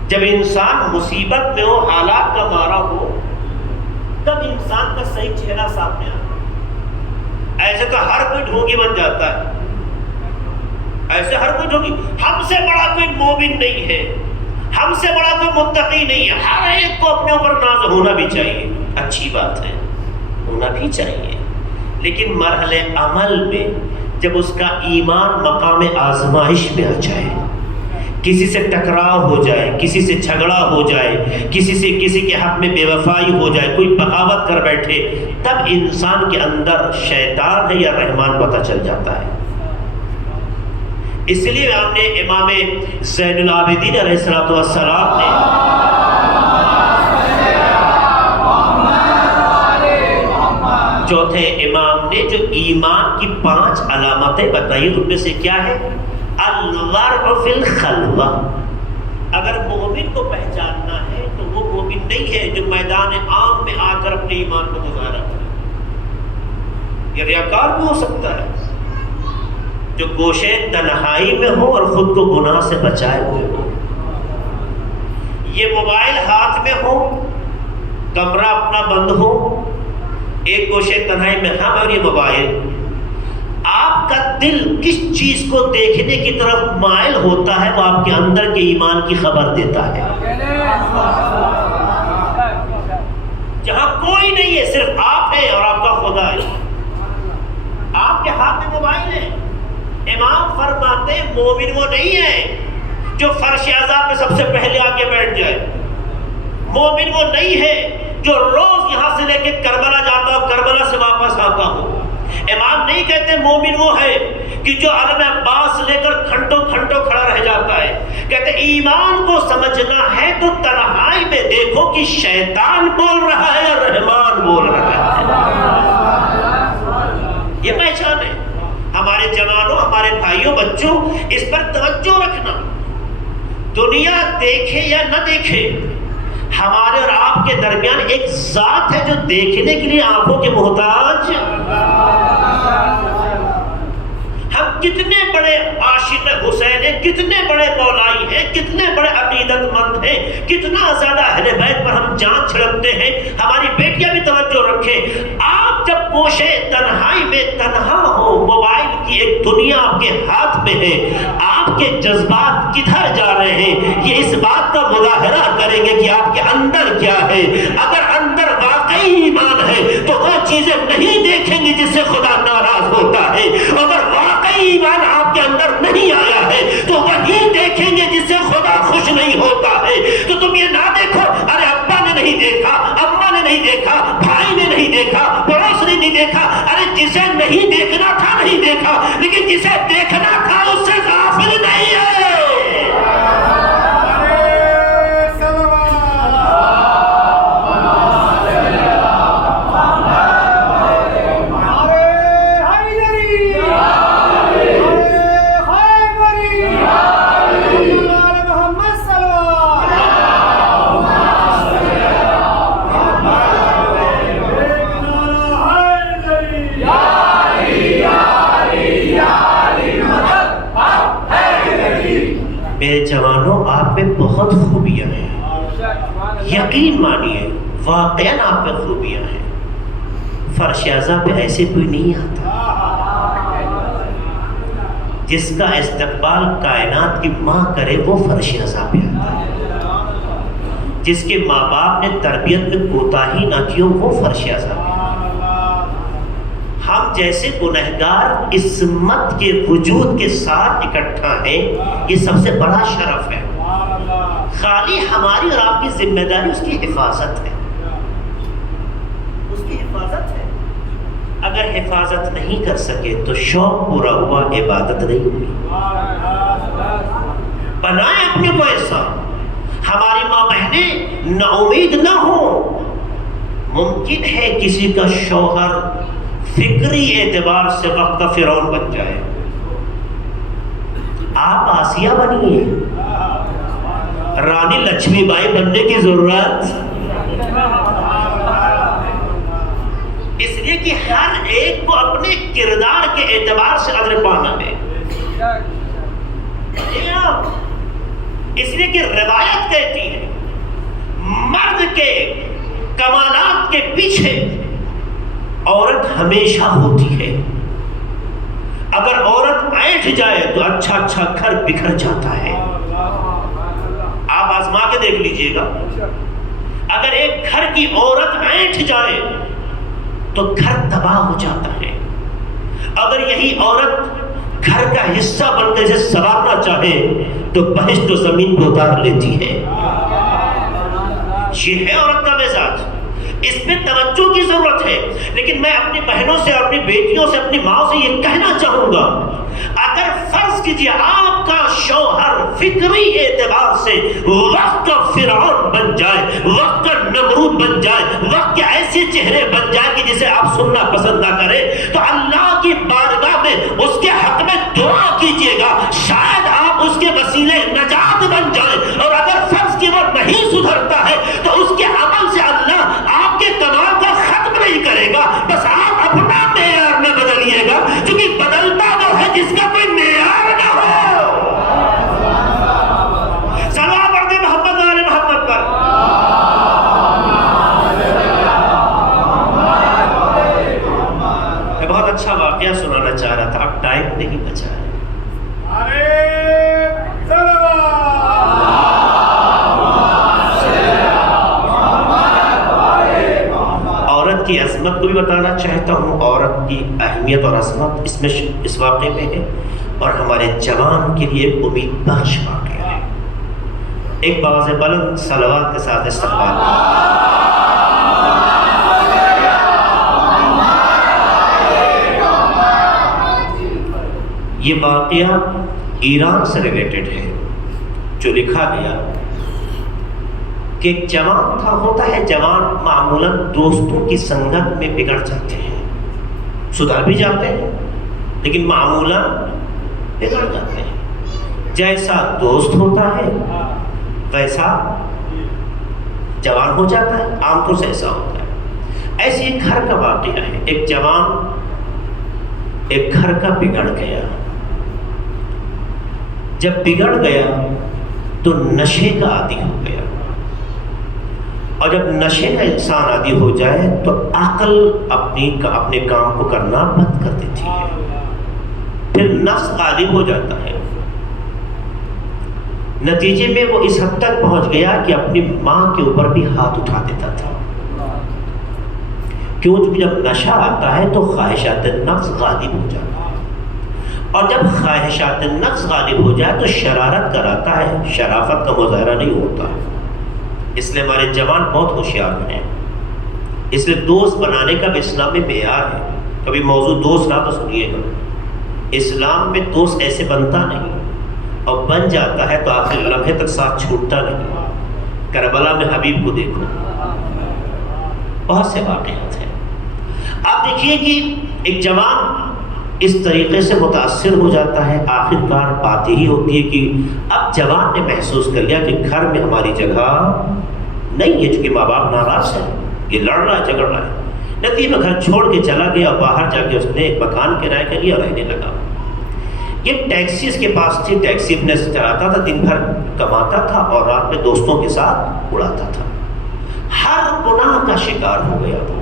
جب انسان مصیبت میں ہو، حالات کا مارا ہو، تب انسان کا صحیح چہرہ سامنے آتا ہے. ایسے تو ہر کوئی ڈھونگی بن جاتا ہے، ایسے ہر کوئی ڈھونگی. ہم سے بڑا کوئی مومن نہیں ہے، ہم سے بڑا کوئی متقی نہیں ہے. ہر ایک کو اپنے اوپر ناز ہونا بھی چاہیے، اچھی بات ہے، ہونا بھی چاہیے. لیکن مرحلے عمل میں جب اس کا ایمان مقام آزمائش میں آ جائے، کسی سے ٹکراؤ ہو جائے، کسی سے جھگڑا ہو جائے، کسی کے حق میں بے وفائی ہو جائے، کوئی بغاوت کر بیٹھے، تب انسان کے اندر شیطان ہے یا رحمان پتہ چل جاتا ہے. اس لیے ہم نے امام زین العابدین علیہ السلام نے چوتھے امام نے جو ایمان کی 5 علامتیں بتائی، ان میں سے کیا ہے؟ الورع فی الخلوہ. اگر مومن کو پہچاننا ہے تو وہ مومن نہیں ہے جو میدان عام میں آ کر اپنے ایمان کو مظاہرہ کرے. یہ ریاکار بھی ہو سکتا ہے جو گوشے تنہائی میں ہو اور خود کو گناہ سے بچائے ہوئے ہو. یہ موبائل ہاتھ میں ہو، کمرہ اپنا بند ہو، ایک گوشے تنہائی میں ہم اور یہ موبائل. آپ کا دل کس چیز کو دیکھنے کی طرف مائل ہوتا ہے وہ آپ کے اندر کے ایمان کی خبر دیتا ہے. جہاں کوئی نہیں ہے، صرف آپ ہے اور آپ کا خدا ہے، آپ کے ہاتھ میں موبائل ہے. امام فرماتے ہیں مومن وہ نہیں ہے جو فرش عذاب میں سب سے پہلے آ کے بیٹھ جائے. مومن وہ نہیں ہے جو روز یہاں سے لے کے کربلا جاتا ہو، کربلا سے واپس آتا ہو. امام نہیں کہتے مومن وہ ہے کہ جو علم عباس لے کر گھنٹوں گھنٹوں کھڑا رہ جاتا ہے. کہتے ایمان کو سمجھنا ہے تو تنہائی میں دیکھو کہ شیطان بول رہا ہے یا رحمان بول رہا ہے. یہ پہچان ہے. ہمارے جوانوں، ہمارے بھائیوں، بچوں، اس پر توجہ رکھنا. دنیا دیکھے یا نہ دیکھے، ہمارے اور آپ کے درمیان ایک ذات ہے جو دیکھنے کے لیے آنکھوں کے محتاج. ہم کتنے بڑے عاشق حسین ہیں، کتنے بڑے مولائی ہیں، کتنے بڑے عقیدت مند ہیں، کتنا زیادہ اہل بیت پر ہم جان چھڑکتے ہیں. ہماری بیٹیاں بھی توجہ رکھیں. آپ جب کوشے تنہائی میں تنہا ہو، موبائل کی ایک دنیا آپ کے ہاتھ میں ہے، آپ کے جذبات کدھر جا رہے ہیں یہ اس بات کا مظاہرہ کریں گے کہ آپ کے اندر کیا ہے. اگر اندر واقعی ایمان ہے تو وہ چیزیں نہیں دیکھیں گے جس سے خدا ناراض ہوتا ہے. اگر واقعی ایمان آپ کے اندر نہیں آیا ہے تو وہی دیکھیں گے جس سے خدا خوش نہیں ہوتا ہے. تو تم یہ نہ دیکھو ارے ابا نے نہیں دیکھا، اما نے نہیں دیکھا، بھائی نے نہیں دیکھا، پڑوس نے نہیں دیکھا. ارے جسے نہیں دیکھنا تھا نہیں دیکھا، لیکن جسے دیکھنا تھا اس سے غافل نہیں ہے. میرے جوانوں، آپ میں بہت خوبیاں ہیں، یقین مانیے واقعاً آپ میں خوبیاں ہیں. فرش اعظم پہ ایسے کوئی نہیں آتا جس کا استقبال کائنات کی ماں کرے، وہ فرش اعظم پہ آتا ہے. جس کے ماں باپ نے تربیت میں کوتاہی نہ کی ہو، وہ فرش اعظم پہ آتا ہے. ہم جیسے گنہگار عصمت کے وجود کے ساتھ اکٹھا ہیں، یہ سب سے بڑا شرف ہے. خالی ہماری اور آپ کی ذمہ داری اس کی حفاظت ہے، اس کی حفاظت ہے. اگر حفاظت نہیں کر سکے تو شوق پورا ہوا، عبادت نہیں ہوئی. بنائیں اپنے کو ایسا. ہماری ماں بہنیں نا امید نہ ہو. ممکن ہے کسی کا شوہر فکری اعتبار سے وقت کا فرعون بن جائے، آپ آسیہ بنیے. رانی لکشمی بائی بننے کی ضرورت اس لیے کہ ہر ایک کو اپنے کردار کے اعتبار سے اجر پانا ہے. اس لیے کہ روایت کہتی ہے مرد کے کمالات کے پیچھے عورت ہمیشہ ہوتی ہے. اگر عورت اینٹھ جائے تو اچھا اچھا گھر بکھر جاتا ہے. آپ آزما کے دیکھ لیجئے گا. اگر ایک گھر کی عورت اینٹھ جائے تو گھر تباہ ہو جاتا ہے. اگر یہی عورت گھر کا حصہ بن کے اسے سنوارنا چاہے تو بہشت و زمین کو اتار لیتی ہے. یہ ہے عورت کا مزاج. اس پہ توجہ کی ضرورت ہے. لیکن میں اپنی بہنوں سے، اپنی بیٹیوں سے، اپنی ماں سے یہ کہنا چاہوں گا، اگر فرض کیجیے آپ کا شوہر فکری اعتبار سے وقت کا فرعون بن جائے، وقت کا نمرود بن جائے، وقت کے ایسے چہرے بن جائے کہ جسے آپ سننا پسند نہ کریں، تو اللہ کی بارگاہ میں اس کے حق میں دعا کیجیے گا، شاید آپ اس کے وسیلے نجات بن جائیں. اور اگر فرض کی وہ نہیں سدھرتا ہے تو اس کے عمل سے اللہ آپ کے کمال کو ختم نہیں کرے گا. بس آپ اپنا معیار میں بدلیے گا، کیونکہ بدلتا وہ ہے جس کا کوئی معیار نہ ہو. سلام پڑھتے محمد والے محمد پر. میں بہت اچھا واقعہ سنانا چاہ رہا تھا، اب ٹائم نہیں بچا ہے. عورت کی عظمت کو بھی بتانا چاہتا ہوں. عورت کی اہمیت اور عظمت اس میں اس واقعے میں ہے، اور ہمارے جوان کے لیے امید بخش واقعہ ہے. ایک باز بلند صلوات کے ساتھ استقبال. یہ واقعہ ایران سے ریلیٹڈ ہے. جو لکھا گیا کہ ایک جوان تھا. ہوتا ہے جوان معمولاً دوستوں کی سنگت میں بگڑ جاتے ہیں. سدھر بھی جاتے ہیں لیکن معمولاً بگڑ جاتے ہیں. جیسا دوست ہوتا ہے ویسا جوان ہو جاتا ہے، عام طور سے ایسا ہوتا ہے. ایسے ایک گھر کا واقعہ ہے. ایک جوان ایک گھر کا بگڑ گیا. جب بگڑ گیا تو نشے کا عادی ہو گیا، اور جب نشے کا انسان عادی ہو جائے تو عقل اپنے کام کو کرنا بند کر دیتی ہے، پھر نفس غالب ہو جاتا ہے. نتیجے میں وہ اس حد تک پہنچ گیا کہ اپنی ماں کے اوپر بھی ہاتھ اٹھا دیتا تھا. کیونکہ جب نشہ آتا ہے تو خواہشات نفس غالب ہو جاتا ہے، اور جب خواہشات نفس غالب ہو جائے تو شرارت کراتا ہے، شرافت کا مظاہرہ نہیں ہوتا ہے. اس لیے ہمارے جوان بہت ہوشیار ہیں. اس لیے دوست بنانے کا بھی اسلام میں معیار ہے. کبھی موضوع دوست نہ تو سنیے گا. اسلام میں دوست ایسے بنتا نہیں، اور بن جاتا ہے تو آخر لمحے تک ساتھ چھوٹتا نہیں. کربلا میں حبیب کو دیکھو، بہت سے واقعات ہیں. آپ دیکھیے کہ ایک جوان اس طریقے سے متاثر ہو جاتا ہے، آخر کار بات یہی ہوتی ہے کہ اب جوان نے محسوس کر لیا کہ گھر میں ہماری جگہ نہیں ہے، چونکہ ماں باپ ناراض ہیں، یہ لڑ رہا ہے جھگڑ رہا ہے. نتیجے میں گھر چھوڑ کے چلا گیا، باہر جا کے اس نے ایک مکان کرایہ کر لیا اور رہنے لگا. یہ ٹیکسی اس کے پاس تھی، ٹیکسی اپنے سے چلاتا تھا، دن بھر کماتا تھا اور رات میں دوستوں کے ساتھ اڑاتا تھا. ہر گناہ کا شکار ہو گیا وہ.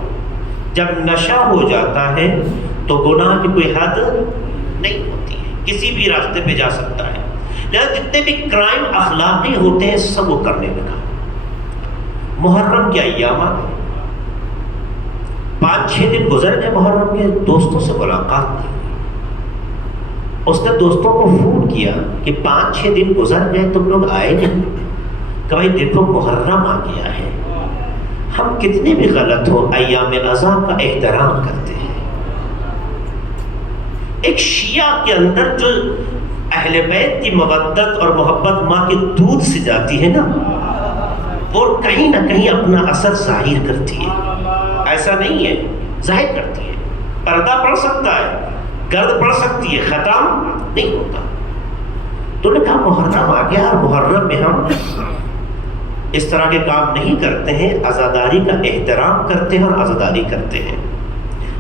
جب نشہ ہو جاتا ہے تو گناہ کی کوئی حد نہیں ہوتی ہے، کسی بھی راستے پہ جا سکتا ہے. لہذا جتنے بھی کرائم اخلاقی ہوتے ہیں سب وہ کرنے لگا. محرم کے ایام آ گئے، 5-6 دن گزر گئے محرم کے، دوستوں سے ملاقات نہیں. اس نے دوستوں کو فون کیا کہ 5-6 دن گزر گئے تم لوگ آئے نہیں. کہ بھائی دیکھو محرم آ گیا ہے، ہم کتنے بھی غلط ہو ایام اعضاء کا احترام کرتے ہیں. ایک شیعہ کے اندر جو اہل بیت کی مودت اور محبت ماں کے دودھ سے جاتی ہے نا، وہ کہیں نہ کہیں اپنا اثر ظاہر کرتی ہے. ایسا نہیں ہے، ظاہر کرتی ہے. پردہ پڑ سکتا ہے، گرد پڑ سکتی ہے، ختم نہیں ہوتا. تو نے کہا محرم آ گیا اور محرم میں ہم اس طرح کے کام نہیں کرتے ہیں، عزاداری کا احترام کرتے ہیں اور عزاداری کرتے ہیں.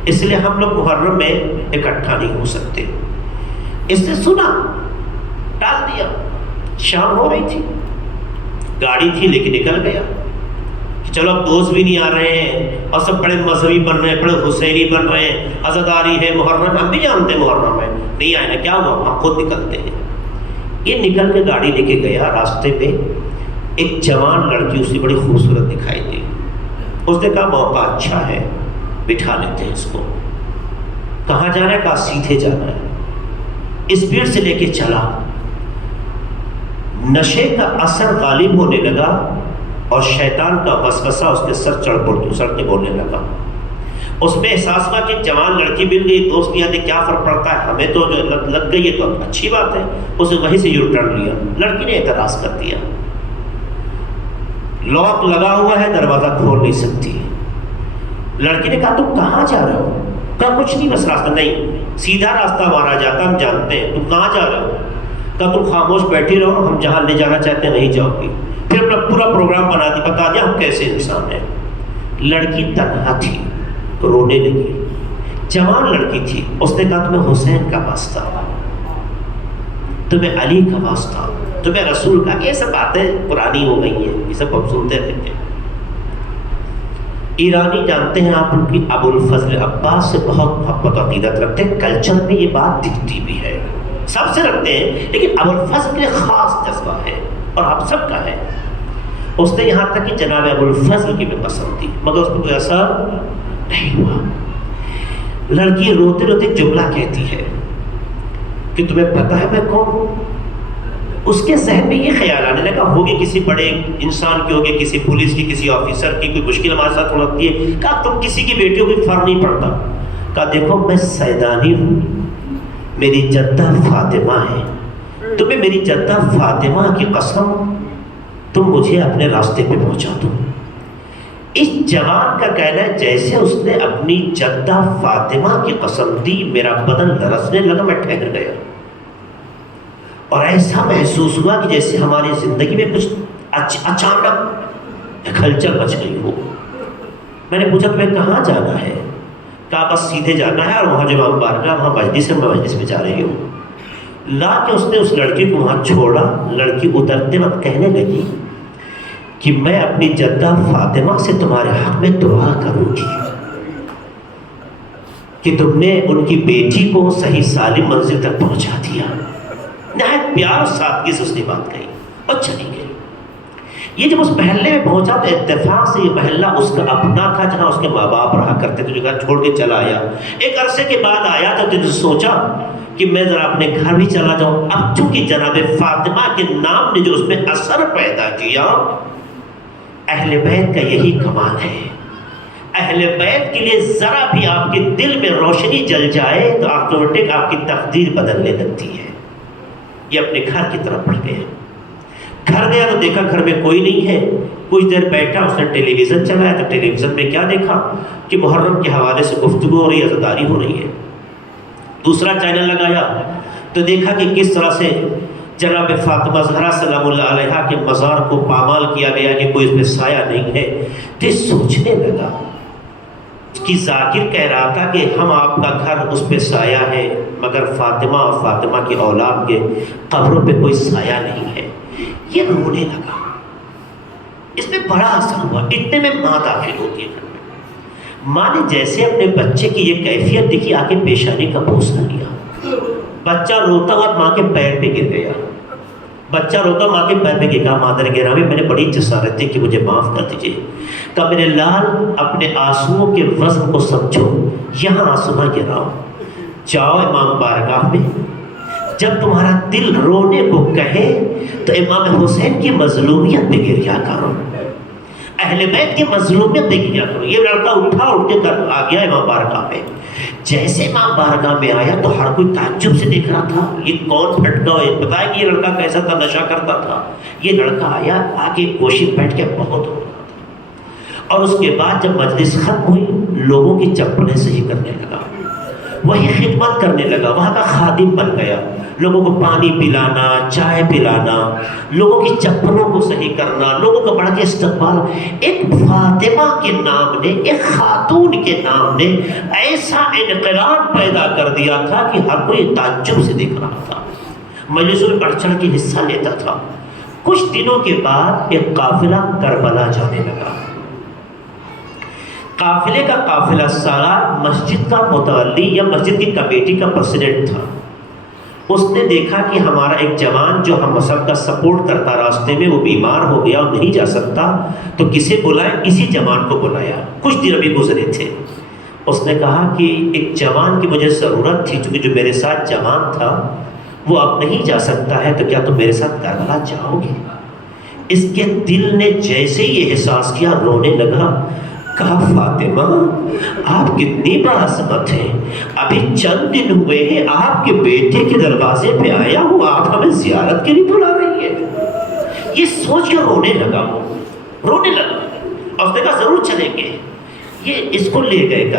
اس لیے ہم لوگ محرم میں اکٹھا نہیں ہو سکتے. اس نے سنا، ٹال دیا. شام ہو رہی تھی، گاڑی تھی لیکن نکل گیا کہ چلو اب دوست بھی نہیں آ رہے ہیں اور سب بڑے مذہبی بن رہے ہیں، بڑے حسینی بن رہے ہیں، عزاداری ہے محرم، ہم بھی جانتے ہیں محرم ہے، نہیں آئے نا، کیا ہوا، ہم خود نکلتے ہیں. یہ نکل کے گاڑی لے کے گیا. راستے پہ ایک جوان لڑکی اسے بڑی خوبصورت دکھائی دی. اس نے کہا موقع اچھا ہے، بٹھا لیتے ہیں اس کو. کہاں جانا ہے؟ کہا سیدھے جانا ہے. اسپیڈ سے لے کے چلا. نشے کا اثر غالب ہونے لگا اور شیطان کا وسوسہ اس کے سر چڑھ کے بولنے لگا. اس میں احساس ہوا کہ جوان لڑکی مل گئی، دوست کیا کیا فرق پڑتا ہے، ہمیں تو جو لگ گئی ہے تو اچھی بات ہے. اسے وہیں سے یو ٹرن لیا. لڑکی نے اعتراض کر دیا، لاک لگا ہوا ہے، دروازہ کھول نہیں سکتی. لڑکی نے کہا تم کہاں جا رہے ہو؟ کہا کچھ نہیں، بس راستہ. نہیں، سیدھا راستہ مارا جاتا، ہم جانتے ہیں. تم کہاں جا رہے ہو؟ کہا تم خاموش بیٹھی رہو، ہم جہاں لے جانا چاہتے ہیں وہیں جاؤ گی. پھر اپنا پورا پروگرام بتا دیا ہم کیسے انسان ہیں. لڑکی تنہا تھی، رونے لگی. جوان لڑکی تھی. اس نے کہا تمہیں حسین کا واسطہ، تمہیں علی کا واسطہ، تمہیں رسول کا. یہ سب باتیں پرانی ہو گئی ہیں، یہ سب ہم سنتے رہتے ہیں. ایرانی جانتے ہیں آپ ان کی ابو الفضل عباس سے بہت محبت و عقیدت رکھتے ہیں. کلچر میں یہ بات دکھتی بھی ہے، سب سے رکھتے ہیں، لیکن ابو الفضل کے خاص جذبہ ہے اور آپ سب کا ہے. اس نے یہاں تک کہ جناب ابو الفضل کی بھی پسند تھی، مگر اس پر کوئی اثر نہیں ہوا. لڑکی روتے روتے جملہ کہتی ہے کہ تمہیں پتہ ہے میں کون ہوں؟ اس کے ذہن میں یہ خیال آنے لگا ہوگی کسی بڑے انسان کی، ہوگی کسی پولیس کی، کسی آفیسر کی. کوئی مشکل ہمارے ساتھ ہوتی ہے. کہا تم کسی کی بیٹی ہو، کوئی فرق نہیں پڑتا. کہا دیکھو میں سیدانی ہوں، میری جدہ فاطمہ ہے، تمہیں میری جدہ فاطمہ کی قسم تم مجھے اپنے راستے پہ پہنچا دو. اس جوان کا کہنا ہے جیسے اس نے اپنی جدہ فاطمہ کی قسم دی، میرا بدن لرزنے لگا، میں ٹھہر گیا اور ایسا محسوس ہوا کہ جیسے ہماری زندگی میں کچھ اچانک ہلچل مچ گئی ہو۔ میں نے پوچھا تمہیں کہاں جانا ہے؟ کہا بس سیدھے جانا ہے اور وہاں جو امام بارگاہ وہاں مجلس ہے، میں مجلس میں جا رہی ہوں۔ لا کے اس نے اس لڑکی کو وہاں چھوڑا۔ لڑکی اترتے وقت کہنے لگی کہ میں اپنی جدہ فاطمہ سے تمہارے حق میں دعا کروں گی کہ تم نے ان کی بیٹی کو صحیح سالم منزل تک پہنچا دیا۔ نہایت پیار اور سادگی سے اس نے بات کہی اور چلی گئی۔ یہ جب اس محلے میں پہنچا تو اتفاق سے یہ محلہ اس کا اپنا تھا جہاں اس کے ماں باپ رہا کرتے تھے، جو گھر چھوڑ کے چلا آیا۔ ایک عرصے کے بعد آیا تو جب سوچا کہ میں ذرا اپنے گھر بھی چلا جاؤں۔ اب چونکہ جناب فاطمہ کے نام نے جو اس میں اثر پیدا کیا، اہل بیت کا یہی کمال ہے۔ اہل بیت کے لیے ذرا بھی آپ کے دل میں روشنی جل جائے تو آٹومیٹک آپ کی تقدیر بدلنے لگتی ہے۔ یہ اپنے گھر کی طرف بڑھ گئے۔ گھر گیا تو دیکھا گھر میں کوئی نہیں ہے۔ کچھ دیر بیٹھا، اس نے ٹیلی ویژن چلایا تو ٹیلی ویژن میں کیا دیکھا کہ محرم کے حوالے سے گفتگو ہو رہی ہے، عزاداری ہو رہی ہے۔ دوسرا چینل لگایا تو دیکھا کہ کس طرح سے جناب فاطمہ زہرا سلام اللہ علیہا کے مزار کو پامال کیا گیا کہ کوئی اس میں سایہ نہیں ہے۔ تو سوچنے لگا، اس کی ذاکر کہہ رہا تھا کہ ہم آپ کا گھر اس پہ سایہ ہے، مگر فاطمہ اور فاطمہ کی اولاد کے قبروں پہ کوئی سایہ نہیں ہے۔ یہ رونے لگا، اس میں بڑا اثر ہوا۔ اتنے میں ماں داخل ہوتی ہے گھر میں۔ ماں نے جیسے اپنے بچے کی یہ کیفیت دیکھی، آ کے پیشانی کا بوسہ لیا۔ بچہ روتا ہوا ماں کے پیر پہ گر گیا۔ بچہ روتا ماں کے پیر پہ گر گیا۔ مادر گرامی میں نے بڑی جسارت دی کہ مجھے معاف کر دیجیے۔ کہا میرے لال، اپنے آنسوؤں کے وزن کو سمجھو، یہاں آنسو نہ گراؤ، جاؤ امام بارگاہ میں، جب تمہارا دل رونے کو کہے تو امام حسین کی مظلومیت پہ گریا کرو، اہل بیت کی مظلومیت پہ گریا کرو۔ یہ لڑکا اٹھ کے آ گیا امام بارگاہ میں۔ جیسے امام بارگاہ میں آیا تو ہر کوئی تعجب سے دیکھ رہا تھا، یہ کون پھٹکا ہوا ہے؟ بتایا کہ یہ لڑکا کیسا تھا، نشہ کرتا تھا۔ یہ لڑکا آیا، آگے گوشی بیٹھ کے بہت رو رہا تھا، اور اس کے بعد جب مجلس ختم ہوئی لوگوں کی چپلیں صحیح کرنے لگا، وہی خدمت کرنے لگا، وہاں کا خادم بن گیا۔ لوگوں کو پانی پلانا، چائے پلانا، لوگوں کی چپلوں کو صحیح کرنا، لوگوں کا بڑا کے استقبال۔ ایک فاطمہ کے نام نے، ایک خاتون کے نام نے ایسا انقلاب پیدا کر دیا تھا کہ ہر کوئی تعجب سے دیکھ رہا تھا، مجلسوں میں بڑھ چڑھ کے حصہ لیتا تھا۔ کچھ دنوں کے بعد ایک قافلہ کربلا جانے لگا۔ قافلے کا قافلہ سالار مسجد کا متولی یا مسجد کی کمیٹی کا پریزیڈنٹ تھا۔ اس نے دیکھا کہ ہمارا ایک جوان جو ہم سب کا سپورٹ کرتا راستے میں وہ بیمار ہو گیا اور نہیں جا سکتا، تو کسے بلائے؟ اسی جوان کو بلایا۔ کچھ دن ابھی گزرے تھے۔ اس نے کہا کہ ایک جوان کی مجھے ضرورت تھی، چونکہ جو میرے ساتھ جوان تھا وہ اب نہیں جا سکتا ہے، تو کیا تم میرے ساتھ کربلا جاؤ گے؟ اس کے دل نے جیسے یہ احساس کیا رونے لگا۔ کہا فاطمہ آپ کتنی باعظمت ہیں، ابھی چند دن ہوئے ہیں آپ کے بیٹے کے دروازے پہ آیا ہوں، آپ ہمیں زیارت کے لیے بلا رہی ہے۔ یہ سوچ کے رونے لگا، وہ رونے لگا اور اس نے کہا ضرور چلیں گے۔ یہ اس کو لے گئے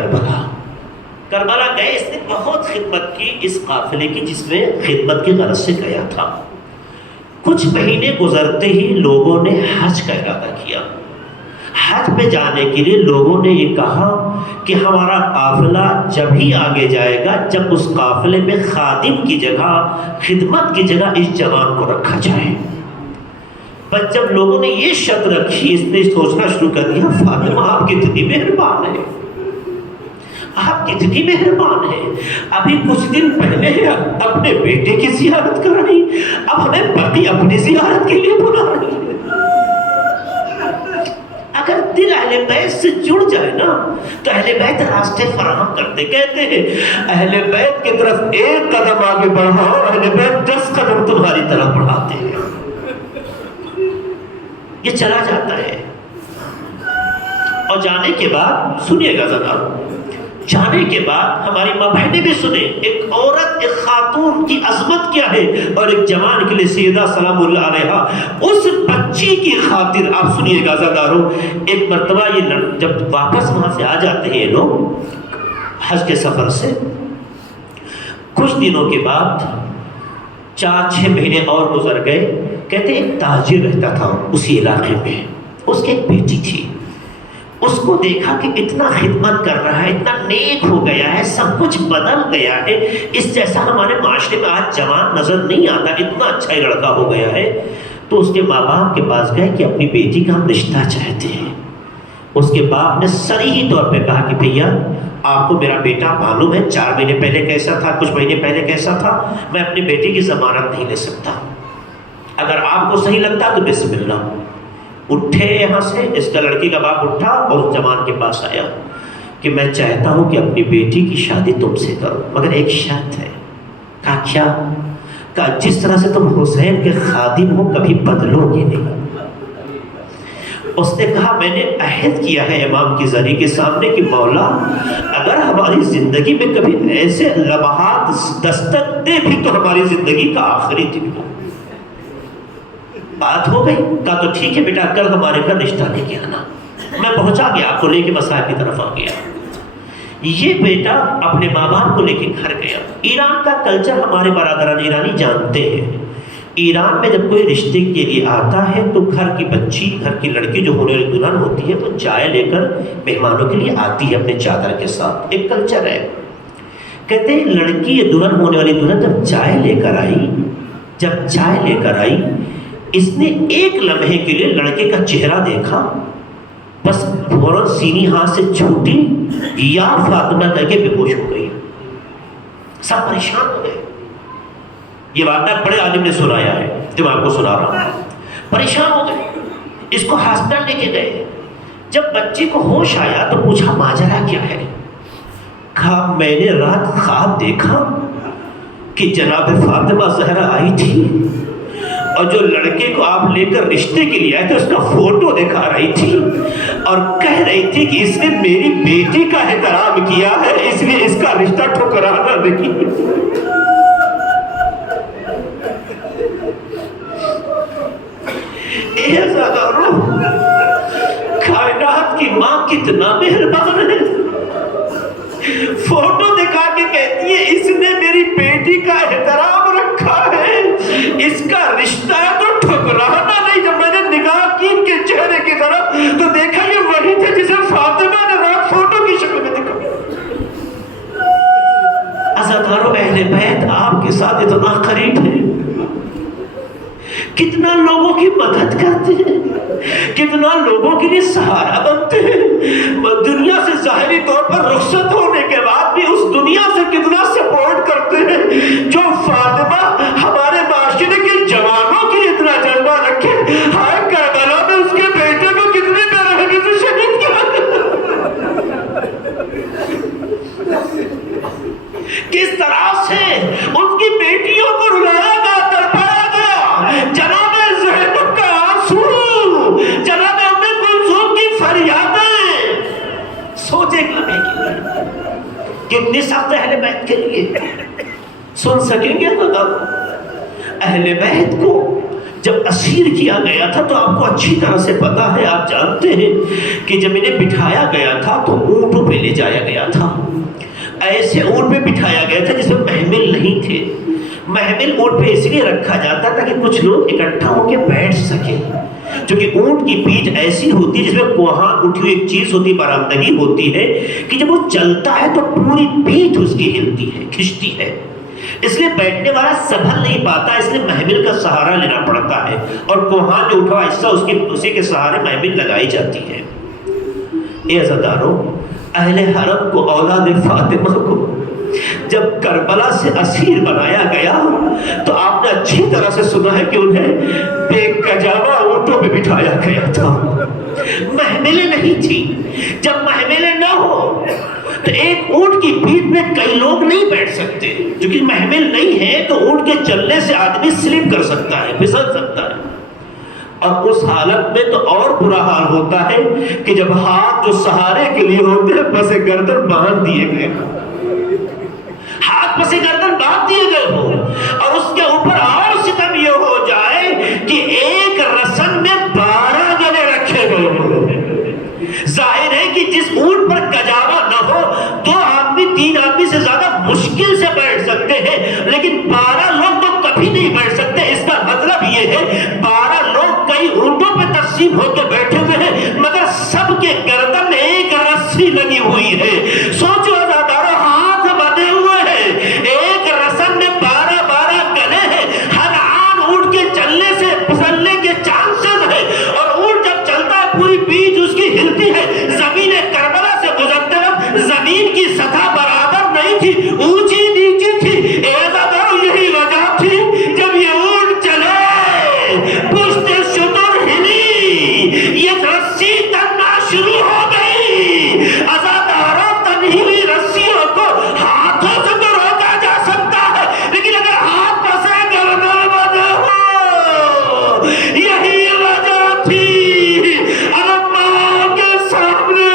کربلا گئے۔ اس نے بہت خدمت کی اس قافلے کی جس میں خدمت کی غرض سے گیا تھا۔ کچھ مہینے گزرتے ہی لوگوں نے حج کا ارادہ کیا۔ حج پہ جانے کے لیے لوگوں نے یہ کہا کہ ہمارا قافلہ جب ہی آگے جائے گا جب اس قافلے میں خادم کی جگہ، خدمت کی جگہ اس جوان کو رکھا جائے۔ بس جب لوگوں نے یہ شرط رکھی، اس نے سوچنا شروع کر دیا فاطمہ آپ کتنی مہربان ہے، آپ کتنی مہربان ہیں، ابھی کچھ دن پہلے اپنے بیٹے کی زیارت کر رہی، اب ہمیں بقی اپنی زیارت کے لیے بلا رہی ہے۔ اگر دل اہل بیت سے جڑ جائے نا تو اہل بیت راستے فراہم کرتے، کہتے ہیں اہل بیت کی طرف ایک قدم آگے بڑھاؤ، اہل بیت 10 قدم تمہاری طرف بڑھاتے ہیں۔ یہ چلا جاتا ہے اور جانے کے بعد سنیے گا ذرا، جانے کے بعد ہماری ماں بہنیں بھی سنیں ایک عورت، ایک خاتون کی عظمت کیا ہے، اور ایک جوان کے لیے سیدہ سلام اللہ علیہا اس بچی کی خاطر آپ سنیے گا عزادارو، ایک مرتبہ یہ جب واپس وہاں سے آ جاتے ہیں یہ لوگ حج کے سفر سے، کچھ دنوں کے بعد 4-6 مہینے اور گزر گئے، کہتے ایک تاجر رہتا تھا اسی علاقے میں، اس کی ایک بیٹی تھی، اس کو دیکھا کہ اتنا خدمت کر رہا ہے، اتنا نیک ہو گیا ہے، سب کچھ بدل گیا ہے، اس جیسا ہمارے معاشرے میں آج جوان نظر نہیں آتا، اتنا اچھا ہی لڑکا ہو گیا ہے۔ تو اس کے ماں باپ کے پاس گئے کہ اپنی بیٹی کا ہم رشتہ چاہتے ہیں۔ اس کے باپ نے صریحی طور پہ کہا کہ بھیا آپ کو میرا بیٹا معلوم ہے 4 مہینے پہلے کیسا تھا، کچھ مہینے پہلے کیسا تھا، میں اپنی بیٹی کی ضمانت نہیں لے سکتا، اگر آپ کو صحیح لگتا تو بسم اللہ۔ اٹھے یہاں سے، اس کا لڑکی کا باپ اٹھا اور اس جوان کے پاس آیا کہ میں چاہتا ہوں کہ اپنی بیٹی کی شادی تم سے کروں، مگر ایک شرط ہے۔ کہا کیا؟ کہا جس طرح سے تم حسین کے خادم ہو کبھی بدلو گے نہیں۔ اس نے کہا میں نے عہد کیا ہے امام کی زری کے سامنے کہ مولا اگر ہماری زندگی میں کبھی ایسے لمحات دستک دے بھی تو ہماری زندگی کا آخری دن ہو۔ بات ہو گئی، کہا تو ٹھیک ہے بیٹا کل ہمارے گھر رشتہ لے کے آنا۔ میں پہنچا گیا، آپ کو لے کے مسائل کی طرف آ گیا۔ یہ بیٹا اپنے ماں باپ کو لے کے گھر گیا۔ ایران کا کلچر ہمارے برادران ایرانی جانتے ہیں، ایران میں جب کوئی رشتے کے لیے آتا ہے تو گھر کی بچی، گھر کی لڑکی جو ہونے والی دلہن ہوتی ہے وہ چائے لے کر مہمانوں کے لیے آتی ہے اپنے چادر کے ساتھ، ایک کلچر ہے۔ کہتے ہیں لڑکی یہ دلہن ہونے والی دلہن جب چائے لے کر آئی، اس نے ایک لمحے کے لیے لڑکے کا چہرہ دیکھا، بس فوراً سینی ہاتھ سے چھوٹی یا فاطمہ کہہ کے بے ہوش ہو گئی۔ سب پریشان ہو گئے۔ یہ واقعہ بڑے عالم نے سنایا ہے جو میں آپ کو سنا رہا ہوں۔ پریشان ہو گئے، اس کو ہاسپٹل لے کے گئے۔ جب بچے کو ہوش آیا تو پوچھا ماجرا کیا ہے؟ کہا میں نے رات خواب دیکھا کہ جناب فاطمہ زہرا آئی تھی اور جو لڑکے کو آپ لے کر رشتے کے لیے آئے تھے اس کا فوٹو دکھا رہی تھی اور کہہ رہی تھی کہ اس نے میری بیٹی کا احترام کیا ہے اس لیے اس کا رشتہ ٹھکرانا نہیں۔ کائنات کی ماں کتنا مہربان ہے، فوٹو دکھا کے کہتی ہے اس نے میری بیٹی کا احترام رکھا ہے، اس کا رشتہ تو ٹھکرانا نہیں۔ جب میں نے نگاہ کی ان کے چہرے کی طرف تو دیکھا یہ وہی تھے جسے فاطمہ نے رات فوٹو کی شکل میں دیکھا۔ عزادارو اہل بیت آپ کے ساتھ اتنا قریب ہے، کتنا لوگوں کی مدد کرتے ہیں، کتنا لوگوں کے لیے سہارا بنتے ہیں، دنیا سے ظاہری طور پر رخصت ہونے کے بعد بھی اس دنیا سے کتنا سپورٹ کرتے ہیں۔ جو فاطمہ ہمارے معاشرے کے جوانوں کے لیے اتنا جذبہ رکھے، ہائے کربلا میں اس کے بیٹے کو کتنے بے سے شہید کیا، کس طرح سے ان کی بیٹیوں کو رلایا گیا، تڑپایا گیا۔ جناب زینب کا آنسو، جناب ام کلثوم کی فریادیں، سوچے لمحے کے لیے کتنی سخت اہل بیت کے لیے سن سکیں گے؟ تو اہل بیت کو جب اسیر کیا گیا تھا تو آپ کو اچھی طرح سے پتا ہے، آپ جانتے ہیں کہ جب انہیں بٹھایا گیا تھا تو اونٹوں پہ لے جایا گیا تھا، ایسے اونٹ پہ بٹھایا گیا تھا جس میں محمل نہیں تھے۔ محمل اونٹ پہ اس لیے رکھا جاتا تھا کہ کچھ لوگ اکٹھا ہو کے بیٹھ سکیں، کیونکہ اونٹ کی پیٹھ ایسی ہوتی ہے جس میں کوہاں اٹھی ہوئی ایک چیز ہوتی، برآمدگی ہوتی ہے کہ جب وہ چلتا ہے تو پوری پیٹھ اس کی ہلتی ہے، کھنچتی ہے، اس لیے بیٹھنے والا سنبھل نہیں پاتا، اس لیے محمل کا سہارا لینا پڑتا ہے، اور کوہاں جو اٹھا حصہ اسی کے سہارے محمل لگائی جاتی ہے۔ اے عزادارو، اہل حرم کو، اولاد فاطمہ کو جب کربلا سے اسیر بنایا گیا تو آپ نے اچھی طرح سے سنا ہے کہ انہیں بے کجاوا اونٹوں پہ بٹھایا گیا تھا، محملیں نہیں تھی۔ جب محملیں نہ ہو تو ایک اونٹ کی پیٹھ میں کئی لوگ نہیں بیٹھ سکتے، کیونکہ محمل نہیں ہے تو اونٹ کے چلنے سے آدمی سلپ کر سکتا ہے، پھسل سکتا ہے۔ اور اس حالت میں تو اور برا حال ہوتا ہے کہ جب ہاتھ جو سہارے کے لیے ہوتے ہیں پس گردن باندھ دیے گئے، ہاتھ پس گردن باندھ دیے گئے ہو، اور اس کے اوپر اور ستم یہ ہو جائے کہ ایک رسن میں 12 گلے رکھے گئے ہو۔ ظاہر ہے کہ جس اونٹ پر کجاوا نہ ہو 2 آدمی 3 آدمی سے زیادہ مشکل سے بیٹھ سکتے ہیں، لیکن 12 لوگ تو کبھی نہیں بیٹھ سکتے۔ اس کا مطلب یہ ہے 12 لوگ کئی اونٹوں پہ تقسیم ہو کے بیٹھے ہوئے ہیں، مگر سب کے گردن میں ایک رسی لگی ہوئی ہے۔ سوچو عزادارو، ہاتھ بندھے ہوئے ہیں، ایک رسن میں 12 گلے ہیں، ہر آن اونٹ کے چلنے سے پھسلنے کے چانسز ہیں، اور اونٹ جب چلتا ہے پوری پیٹھ اس کی ہلتی ہے۔ زمین کربلا سے گزرتے وقت زمین کی سطح برابر نہیں تھی، اونچی نیچی تھی۔ یہی وجہ تھی جب یہ اونٹ چلے پشت شتر ہلی، یہ رسی تننا شروع ہو گئی۔ عزاداروں، تنی ہوئی رسیوں کو ہاتھوں سے تو روکا جا سکتا ہے، لیکن اگر ہاتھ پسے گردن بندھے ہو، یہی وجہ تھی۔ اگر ماں کے سامنے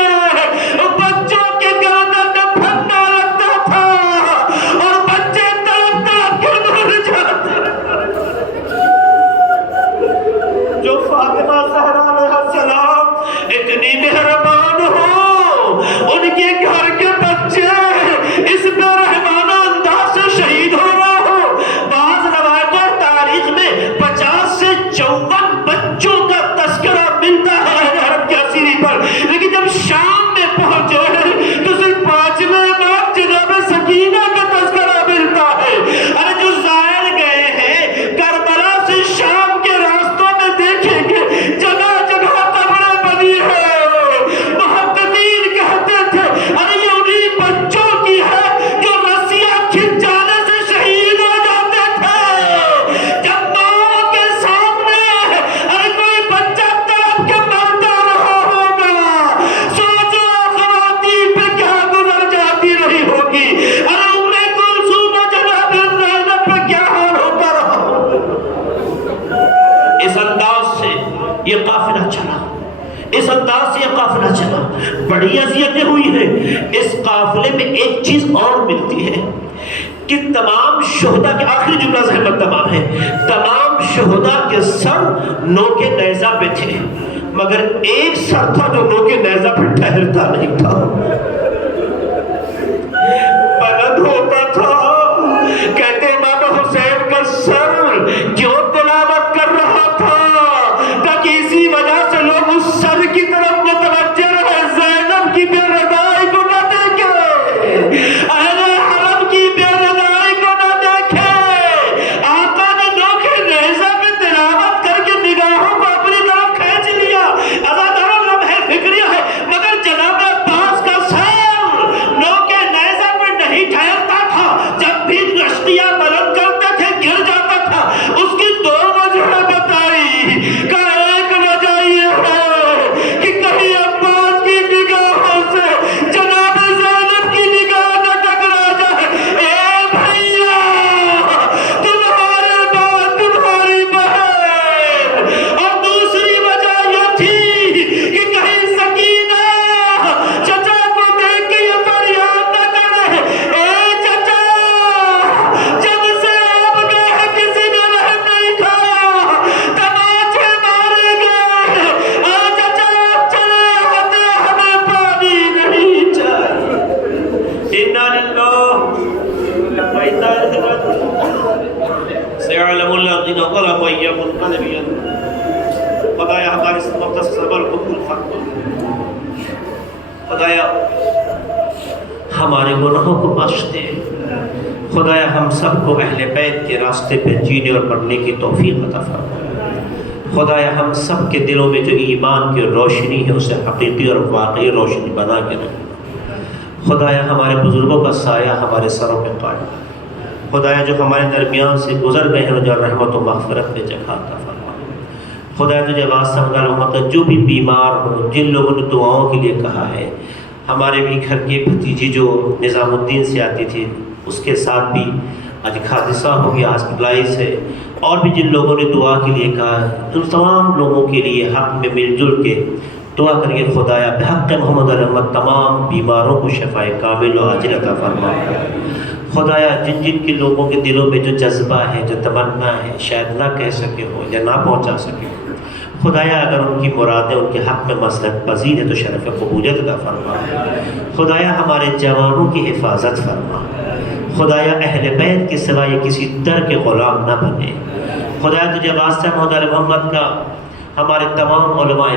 بچوں کے گردن میں پھندا لگتا تھا اور بچے تڑپ تڑپ کے مر جاتے، جو فاطمہ زہرا علیہ السلام اتنی مہربان ہو، ان کے گھر کے بچے اس بے رحمانہ انداز سے شہید ہو رہا ہو۔ بعض روایتوں تاریخ میں 50 سے 54 بچوں کا تذکرہ ملتا ہے عرب کے اسیری پر، لیکن جب شام میں پہنچے تو صرف 5ویں بار جناب سکینہ کا تذکرہ ملتا ہے۔ ارے جو زائر گئے ہیں کربلا سے شام کے راستوں میں دیکھیں گے جگہ جگہ قبریں بنی ہیں۔ محققین کہتے تھے ارے یہ انہی بچوں کی ہے جو رسیاں کھنچ جانے سے شہید ہو جاتے تھے۔ جب ماں کے سامنے ارے کوئی بچہ تڑپ کے مرتا رہا ہوگا، سوچو خواتین پہ کیا گزر جاتی رہی ہوگی۔ ارے ام کلثوم و جناب زینب پہ کیا حال ہوتا رہا ہوگا۔ اس انداز سے یہ قافلہ چلا، اس انداز سے یہ قافلہ چلا، بڑی اذیتیں ہوئی ہیں۔ اس قافلے میں ایک چیز اور ملتی ہے کہ تمام شہداء کے، آخری جملہ ذہن میں تمام ہے، تمام شہداء کے سر نوکے نیزہ پہ تھے، مگر ایک سر تھا جو نوکے نیزہ پہ ٹھہرتا نہیں تھا، بلند ہوتا تھا۔ کہتے امام حسین کا سر کیوں تلاوت کر رہا تھا، تاکہ اسی وجہ سے لوگ اس سر کی طرف متوجہ رہے، زینب کی بے رضائی کو نہ دیکھے، اہل حرم کی بے رضائی کو نہ دیکھے۔ آقا نے نوکے نیزہ پہ تلاوت کر کے نگاہوں کو اپنی طرف کھینچ لیا۔ عزاداروں، لمحہ فکریہ ہے، مگر جناب عباس کا سر نوکے نیزہ پہ نہیں ٹھہرتا تھا، جب بھی رشتیاں بلند کرتے تھے گر جاتا تھا۔ اس کی 2 وجہ بتائی کہ ایک وجہ یہ ہے کہ کہیں عباس کی نگاہوں سے جناب زینب کی نگاہ نہ ٹکرا جائے، اے بھیا تمہارے بعد تمہاری بہن۔ اور دوسری وجہ یہ تھی کہ کہیں سکینہ چچا کو دیکھ کے یہ فریاد نہ کرے، اے چچا جب سے آپ گئے ہیں کسی نے رحم نہیں کھایا، تماچے مارے گئے، اے چچا آپ چلے آتے ہمیں پانی نہیں چاہیے۔ اِنَّا لِلَّهِ وَإِنَّا إِلَيْهِ رَاجِعُونَ۔ سَيَعْلَمُ الَّذِينَ ظَلَمُوا أَيَّ مُنقَلِبٍ يَنقَلِبُونَ۔ خدایا ہمارے اس مقدس صبر کو قبول فرما، خدایا ہمارے گناہوں کو بخش دے، خدایا ہم سب کو اہل بیت کے راستے پہ جینے اور مرنے کی توفیق عطا فرما۔ خدایا ہم سب کے دلوں میں جو ایمان کی روشنی ہے اسے حقیقی اور واقعی روشنی بنا کے رکھ۔ خدایا ہمارے بزرگوں کا سایہ ہمارے سروں پہ قائم، خدایا جو ہمارے درمیان سے گزر گئے ہیں انہیں رحمت و مغفرت میں جگہ عطا فرما۔ خدایا تجھے واسطہ مطلب جو بھی بیمار ہو، جن لوگوں نے دعاؤں کے لیے کہا ہے، ہمارے بھی گھر کی بھتیجی جو نظام الدین سے آتی تھی اس کے ساتھ بھی آج ایک حادثہ ہو گیا ہاسپٹلائز ہے، اور بھی جن لوگوں نے دعا کے لیے کہا، ان تمام لوگوں کے لیے حق میں مل جل کے دعا کریے خدایا بحق محمد الحمد تمام بیماروں کو شفائے کامل و عاجل عطا فرما۔ خدایا جن جن کے لوگوں کے دلوں میں جو جذبہ ہے، جو تمنا ہے، شاید نہ کہہ سکے ہو یا نہ پہنچا سکے ہو، خدایا اگر ان کی مرادیں ان کے حق میں مسلک پذیر ہے تو شرف قبولیت عطا فرما۔ خدایا ہمارے جوانوں کی حفاظت فرما۔ خدایا اہل بیت کے سوا یہ کسی در کے غلام نہ بنے۔ خدایا تجھے واسطہ محمد علی محمد کا ہمارے تمام علماء